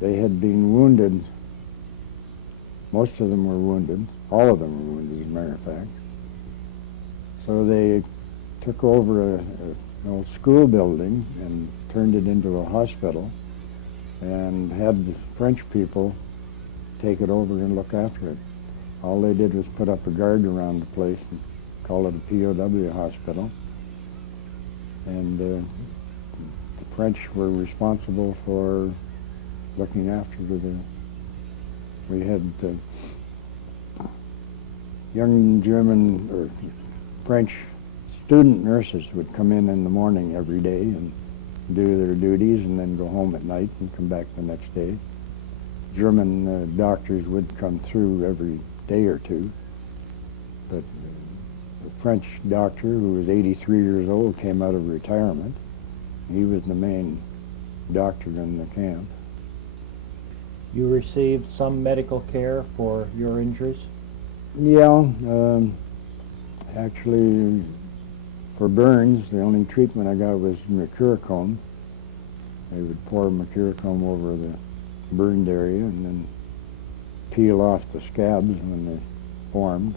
They had been wounded. Most of them were wounded. All of them were wounded, as a matter of fact. So they took over an old school building and turned it into a hospital and had the French people take it over and look after it. All they did was put up a guard around the place and called it a POW hospital. And the French were responsible for looking after we had young German or French student nurses would come in the morning every day and do their duties and then go home at night and come back the next day. German doctors would come through every day or two, but the French doctor, who was 83 years old, came out of retirement. He was the main doctor in the camp. You received some medical care for your injuries? Yeah, actually, for burns, the only treatment I got was mercurochrome. They would pour mercurochrome over the burned area and then peel off the scabs when they formed.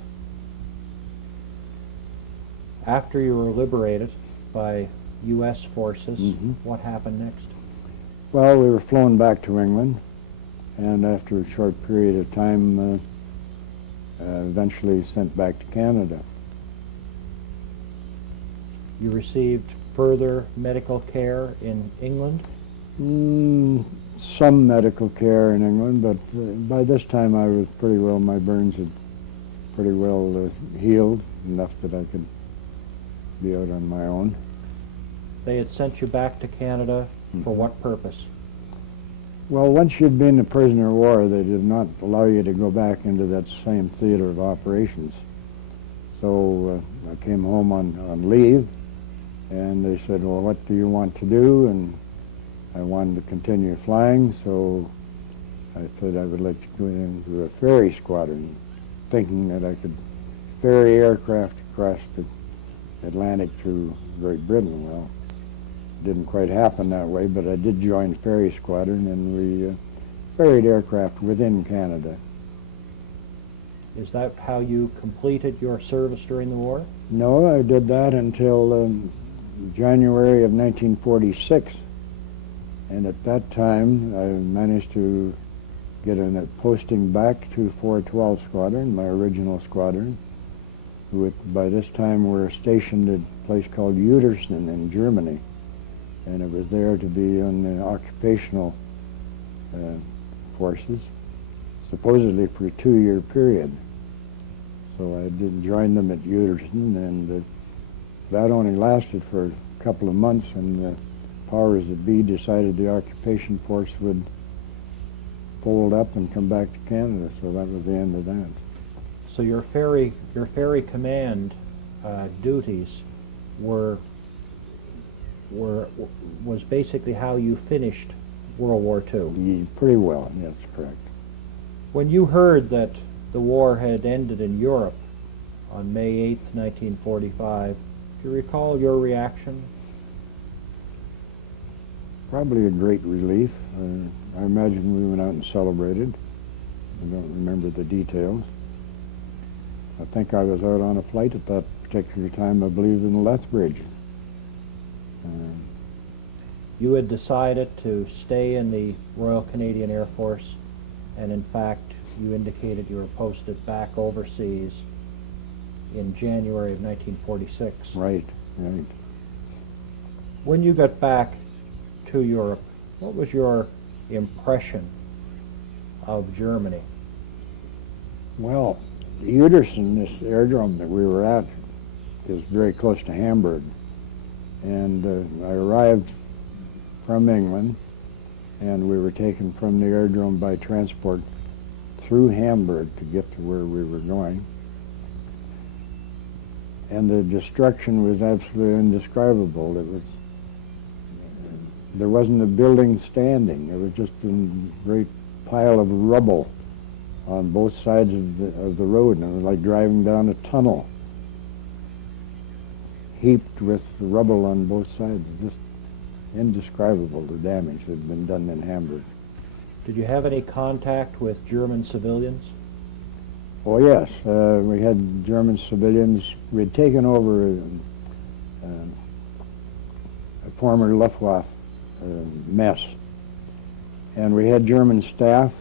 After you were liberated by U.S. forces, Mm-hmm. what happened next? Well, we were flown back to England, and after a short period of time, eventually sent back to Canada. You received further medical care in England? Some medical care in England, but by this time I was pretty well, my burns had pretty well healed, enough that I could be out on my own. They had sent you back to Canada for what purpose? Well, once you'd been a prisoner of war, they did not allow you to go back into that same theater of operations. So I came home on leave, and they said, well, what do you want to do? And I wanted to continue flying, so I said I would like to go into a ferry squadron, thinking that I could ferry aircraft across the Atlantic through Great Britain. Well, it didn't quite happen that way, but I did join the ferry squadron, and we ferried aircraft within Canada. Is that how you completed your service during the war? No, I did that until January of 1946. And at that time, I managed to get a posting back to 412 Squadron, my original squadron, who by this time were stationed at a place called Uetersen in Germany. And it was there to be on the occupational forces, supposedly for a 2-year period. So I did join them at Uetersen, and that only lasted for a couple of months, and the powers that be decided the occupation force would fold up and come back to Canada, so that was the end of that. So your ferry command duties was basically how you finished World War II. Yeah, pretty well, that's correct. When you heard that the war had ended in Europe on May 8th, 1945, do you recall your reaction? Probably a great relief. I imagine we went out and celebrated. I don't remember the details. I think I was out on a flight at that particular time, I believe, in Lethbridge. You had decided to stay in the Royal Canadian Air Force, and in fact, you indicated you were posted back overseas in January of 1946. Right. When you got back to Europe, what was your impression of Germany? Well, Uetersen, this aerodrome that we were at, is very close to Hamburg. And I arrived from England, and we were taken from the aerodrome by transport through Hamburg to get to where we were going. And the destruction was absolutely indescribable. There wasn't a building standing. It was just a great pile of rubble on both sides of the road, and it was like driving down a tunnel, heaped with rubble on both sides. Just indescribable, the damage that had been done in Hamburg. Did you have any contact with German civilians? Oh yes, we had German civilians. We had taken over a former Luftwaffe mess, and we had German staff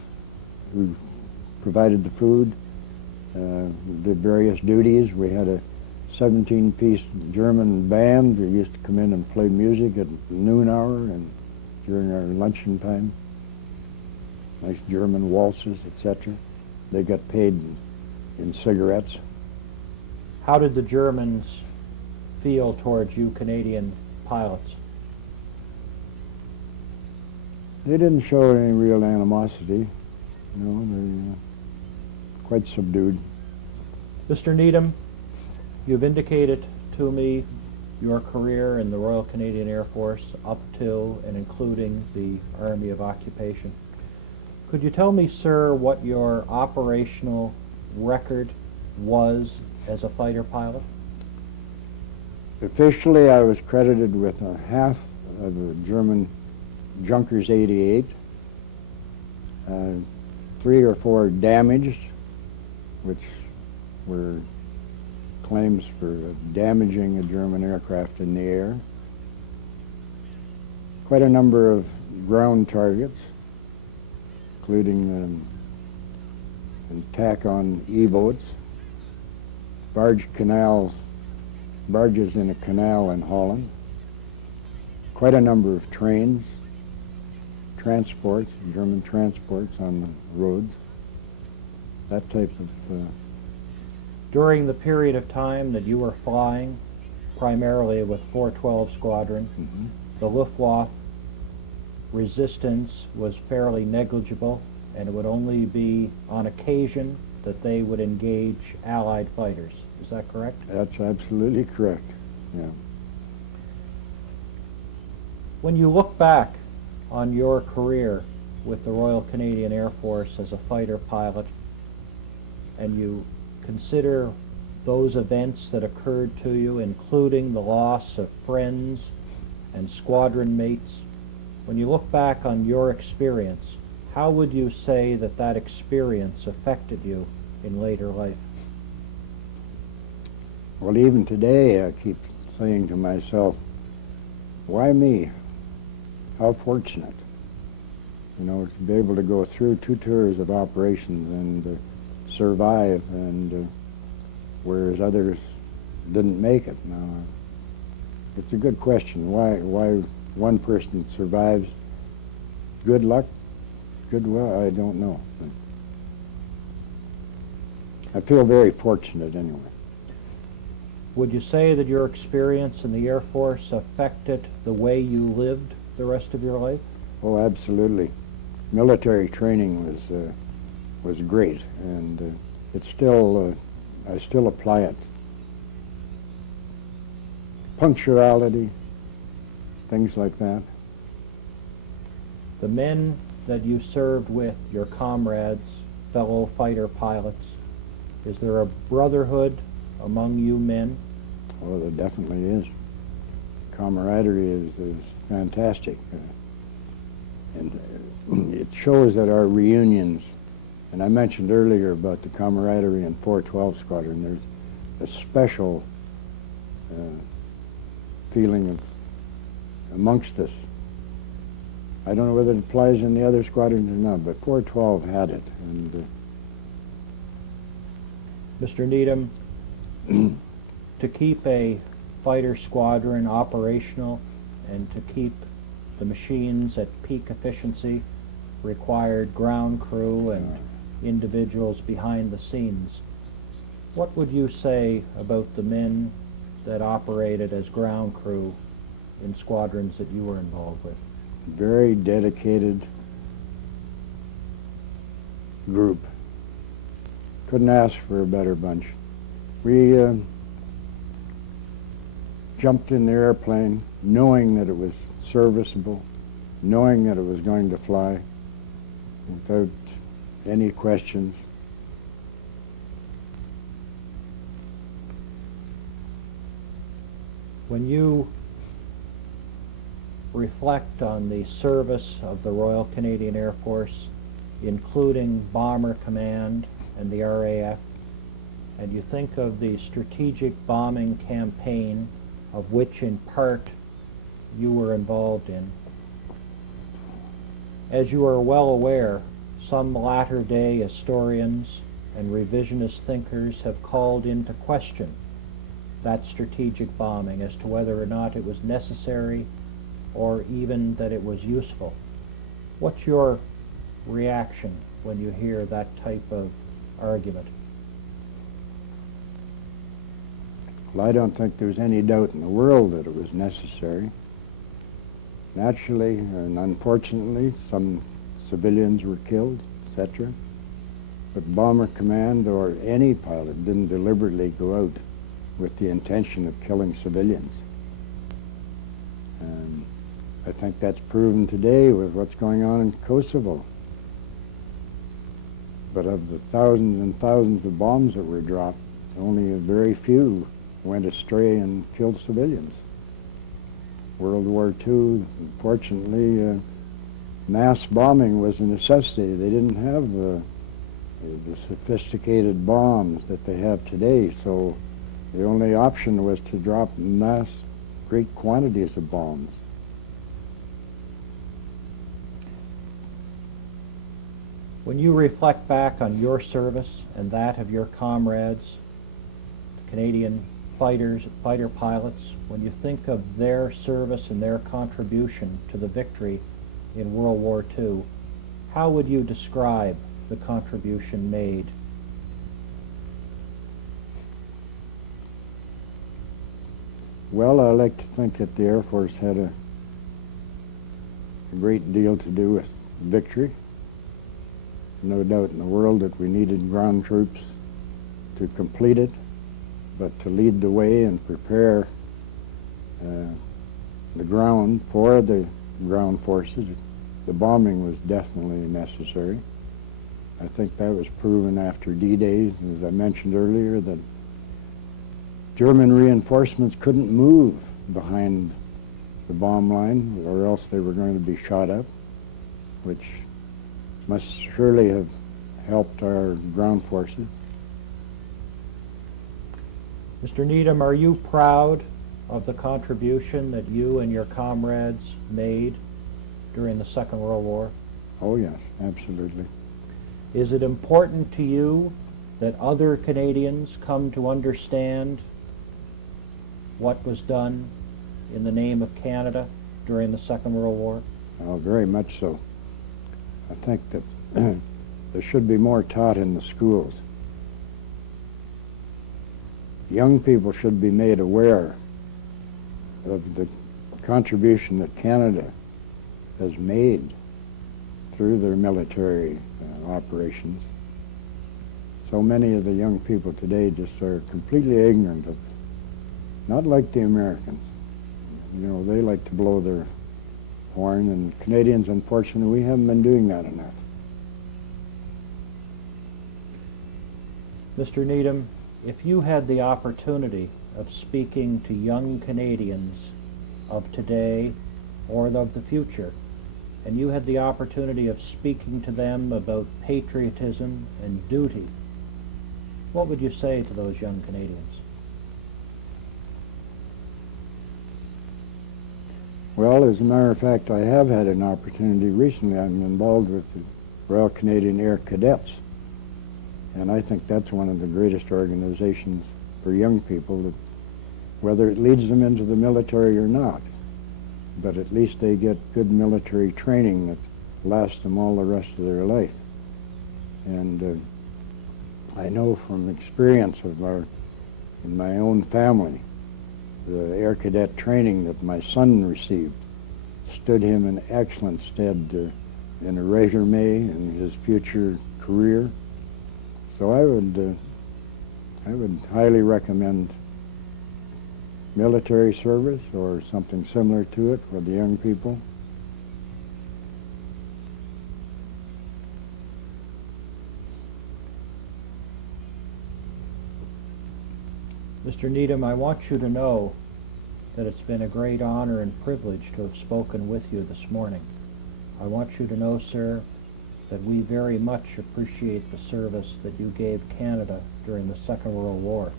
who provided the food, did various duties. We had a 17-piece German band. They used to come in and play music at noon hour and during our luncheon time. Nice German waltzes, etc. They got paid in cigarettes. How did the Germans feel towards you Canadian pilots? They didn't show any real animosity. They're quite subdued. Mr. Needham, you've indicated to me your career in the Royal Canadian Air Force up till and including the Army of Occupation. Could you tell me, sir, what your operational record was as a fighter pilot? Officially, I was credited with a half of a German Junkers 88, 3 or 4 damaged, which were claims for damaging a German aircraft in the air. Quite a number of ground targets, including an attack on E-boats, barges in a canal in Holland, quite a number of trains, transports, German transports on the roads, that type of... During the period of time that you were flying, primarily with 412 Squadron, the Luftwaffe resistance was fairly negligible, and it would only be on occasion that they would engage Allied fighters. Is that correct? That's absolutely correct, yeah. When you look back on your career with the Royal Canadian Air Force as a fighter pilot, and you consider those events that occurred to you, including the loss of friends and squadron mates, when you look back on your experience, how would you say that that experience affected you in later life? Well, even today I keep saying to myself, why me? How fortunate, to be able to go through 2 tours of operations and survive, and whereas others didn't make it. Now, it's a good question. Why one person survives? Good luck? Goodwill? I don't know. I feel very fortunate anyway. Would you say that your experience in the Air Force affected the way you lived the rest of your life? Oh, absolutely. Military training was great, and it's still, I still apply it. Punctuality, things like that. The men that you served with, your comrades, fellow fighter pilots, is there a brotherhood among you men? Oh, there definitely is. Camaraderie is fantastic. And it shows that our reunions, and I mentioned earlier about the camaraderie in 412 Squadron, there's a special feeling of amongst us. I don't know whether it applies in the other squadrons or not, but 412 had it. And Mr. Needham, to keep a fighter squadron operational and to keep the machines at peak efficiency required ground crew and individuals behind the scenes. What would you say about the men that operated as ground crew in squadrons that you were involved with? very dedicated group. Couldn't ask for a better bunch. We jumped in the airplane knowing that it was serviceable, knowing that it was going to fly without any questions. When you reflect on the service of the Royal Canadian Air Force, including Bomber Command and the RAF, and you think of the strategic bombing campaign of which in part you were involved in, as you are well aware, some latter-day historians and revisionist thinkers have called into question that strategic bombing, as to whether or not it was necessary or even that it was useful. What's your reaction when you hear that type of argument? Well, I don't think there's any doubt in the world that it was necessary. Naturally and unfortunately, some civilians were killed, etc. But Bomber Command or any pilot didn't deliberately go out with the intention of killing civilians. And I think that's proven today with what's going on in Kosovo. But of the thousands and thousands of bombs that were dropped, only a very few went astray and killed civilians. World War II, unfortunately, mass bombing was a necessity. They didn't have the sophisticated bombs that they have today, so the only option was to drop mass, great quantities of bombs. When you reflect back on your service and that of your comrades, Canadian fighter pilots, when you think of their service and their contribution to the victory in World War II, how would you describe the contribution made? Well, I like to think that the Air Force had a great deal to do with victory. No doubt in the world that we needed ground troops to complete it, but to lead the way and prepare the ground for the ground forces, the bombing was definitely necessary. I think that was proven after D-Day, as I mentioned earlier, that German reinforcements couldn't move behind the bomb line or else they were going to be shot up, which must surely have helped our ground forces. Mr. Needham, are you proud of the contribution that you and your comrades made during the Second World War? Oh yes, absolutely. Is it important to you that other Canadians come to understand what was done in the name of Canada during the Second World War? Oh, very much so. I think that there should be more taught in the schools. Young people should be made aware of the contribution that Canada has made through their military operations. So many of the young people today just are completely ignorant of, not like the Americans. You know, they like to blow their horn, and Canadians, unfortunately, we haven't been doing that enough. Mr. Needham, if you had the opportunity of speaking to young Canadians of today or of the future, and you had the opportunity of speaking to them about patriotism and duty, what would you say to those young Canadians? Well, as a matter of fact, I have had an opportunity recently. I'm involved with the Royal Canadian Air Cadets, and I think that's one of the greatest organizations for young people, that whether it leads them into the military or not, but at least they get good military training that lasts them all the rest of their life. And I know from experience of in my own family, the Air Cadet training that my son received stood him in excellent stead in a resume in his future career. So I would highly recommend military service or something similar to it for the young people. Mr. Needham, I want you to know that it's been a great honor and privilege to have spoken with you this morning. I want you to know, sir, that we very much appreciate the service that you gave Canada during the Second World War.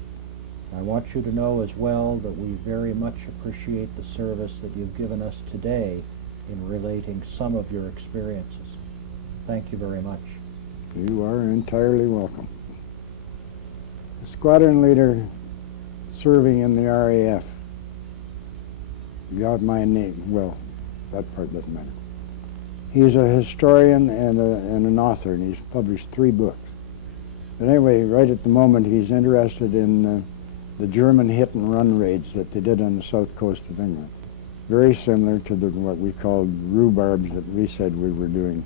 I want you to know as well that we very much appreciate the service that you've given us today in relating some of your experiences. Thank you very much. You are entirely welcome. The squadron leader serving in the RAF. Got my name. Well, that part doesn't matter. He's a historian and an author, and he's published 3 books. But anyway, right at the moment, he's interested in the German hit-and-run raids that they did on the south coast of England. Very similar to what we called rhubarbs that we said we were doing.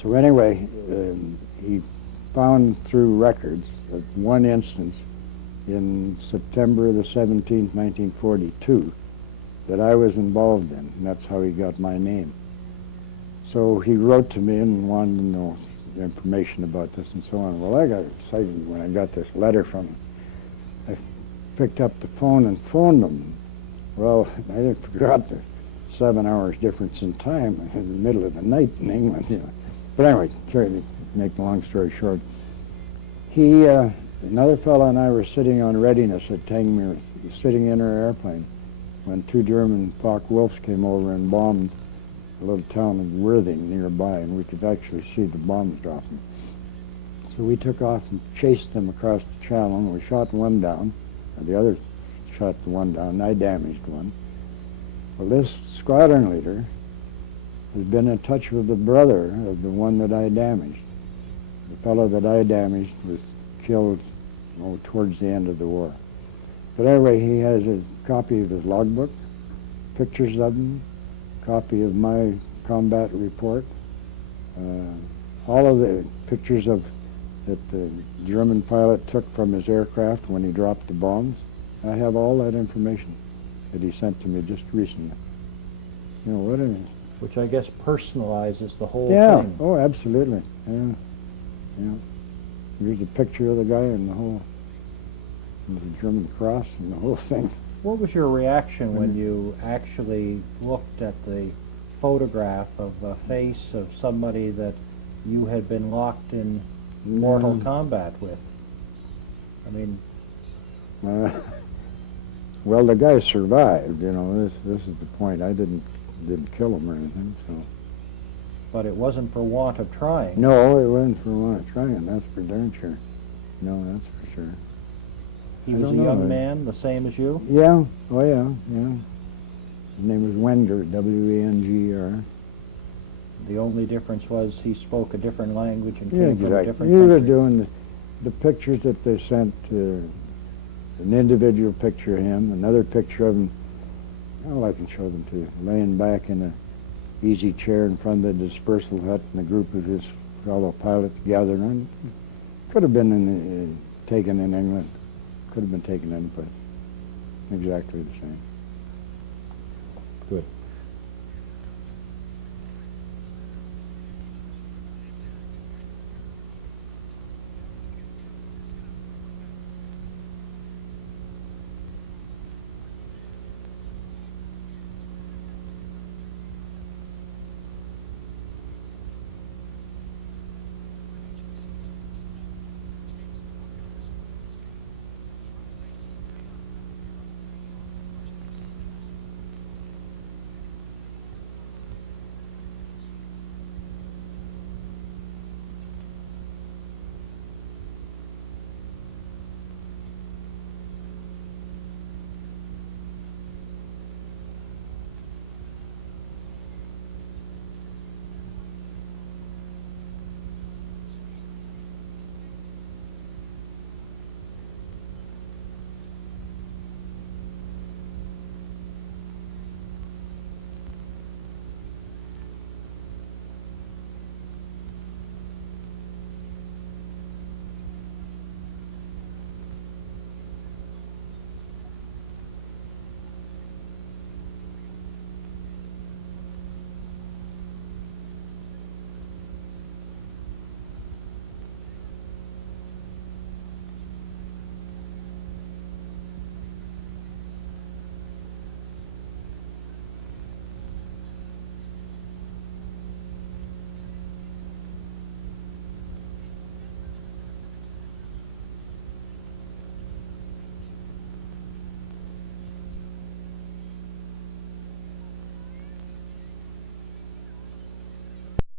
So anyway, he found through records of one instance in September the 17th, 1942, that I was involved in, and that's how he got my name. So he wrote to me and wanted to know information about this and so on. Well, I got excited when I got this letter from him. I picked up the phone and phoned him. Well, I forgot the 7 hours difference in time in the middle of the night in England. You know. But anyway, to make the long story short, he, another fellow and I were sitting on readiness at Tangmere, sitting in our airplane, when 2 German Focke-Wulfs came over and bombed a little town of Worthing nearby, and we could actually see the bombs dropping. So we took off and chased them across the channel, and we shot one down, and the other shot the one down, and I damaged one. Well, this squadron leader has been in touch with the brother of the one that I damaged. The fellow that I damaged was killed towards the end of the war. But anyway, he has a copy of his logbook, pictures of him, copy of my combat report, all of the pictures of that the German pilot took from his aircraft when he dropped the bombs. I have all that information that he sent to me just recently. You know what I mean? Which I guess personalizes the whole Yeah. thing. Oh, absolutely. Yeah. Yeah. Here's a picture of the guy and the whole, and the German cross and the whole thing. What was your reaction when you actually looked at the photograph of a face of somebody that you had been locked in mortal combat with? I mean, well, the guy survived. You know, this is the point. I didn't kill him or anything. So. But it wasn't for want of trying. No, it wasn't for want of trying. That's for darn sure. No, that's for sure. He I was a don't know. young man, the same as you? Yeah. Oh, yeah. Yeah. His name was Wenger, W-E-N-G-E-R. The only difference was he spoke a different language and Yeah, came from a exactly. different He was country. doing the pictures that they sent, an individual picture of him, another picture of him. Oh, I can show them to you. Laying back in a easy chair in front of the dispersal hut, and a group of his fellow pilots gathered on. Could have been taken in England. Could have been taken in, but exactly the same. Good.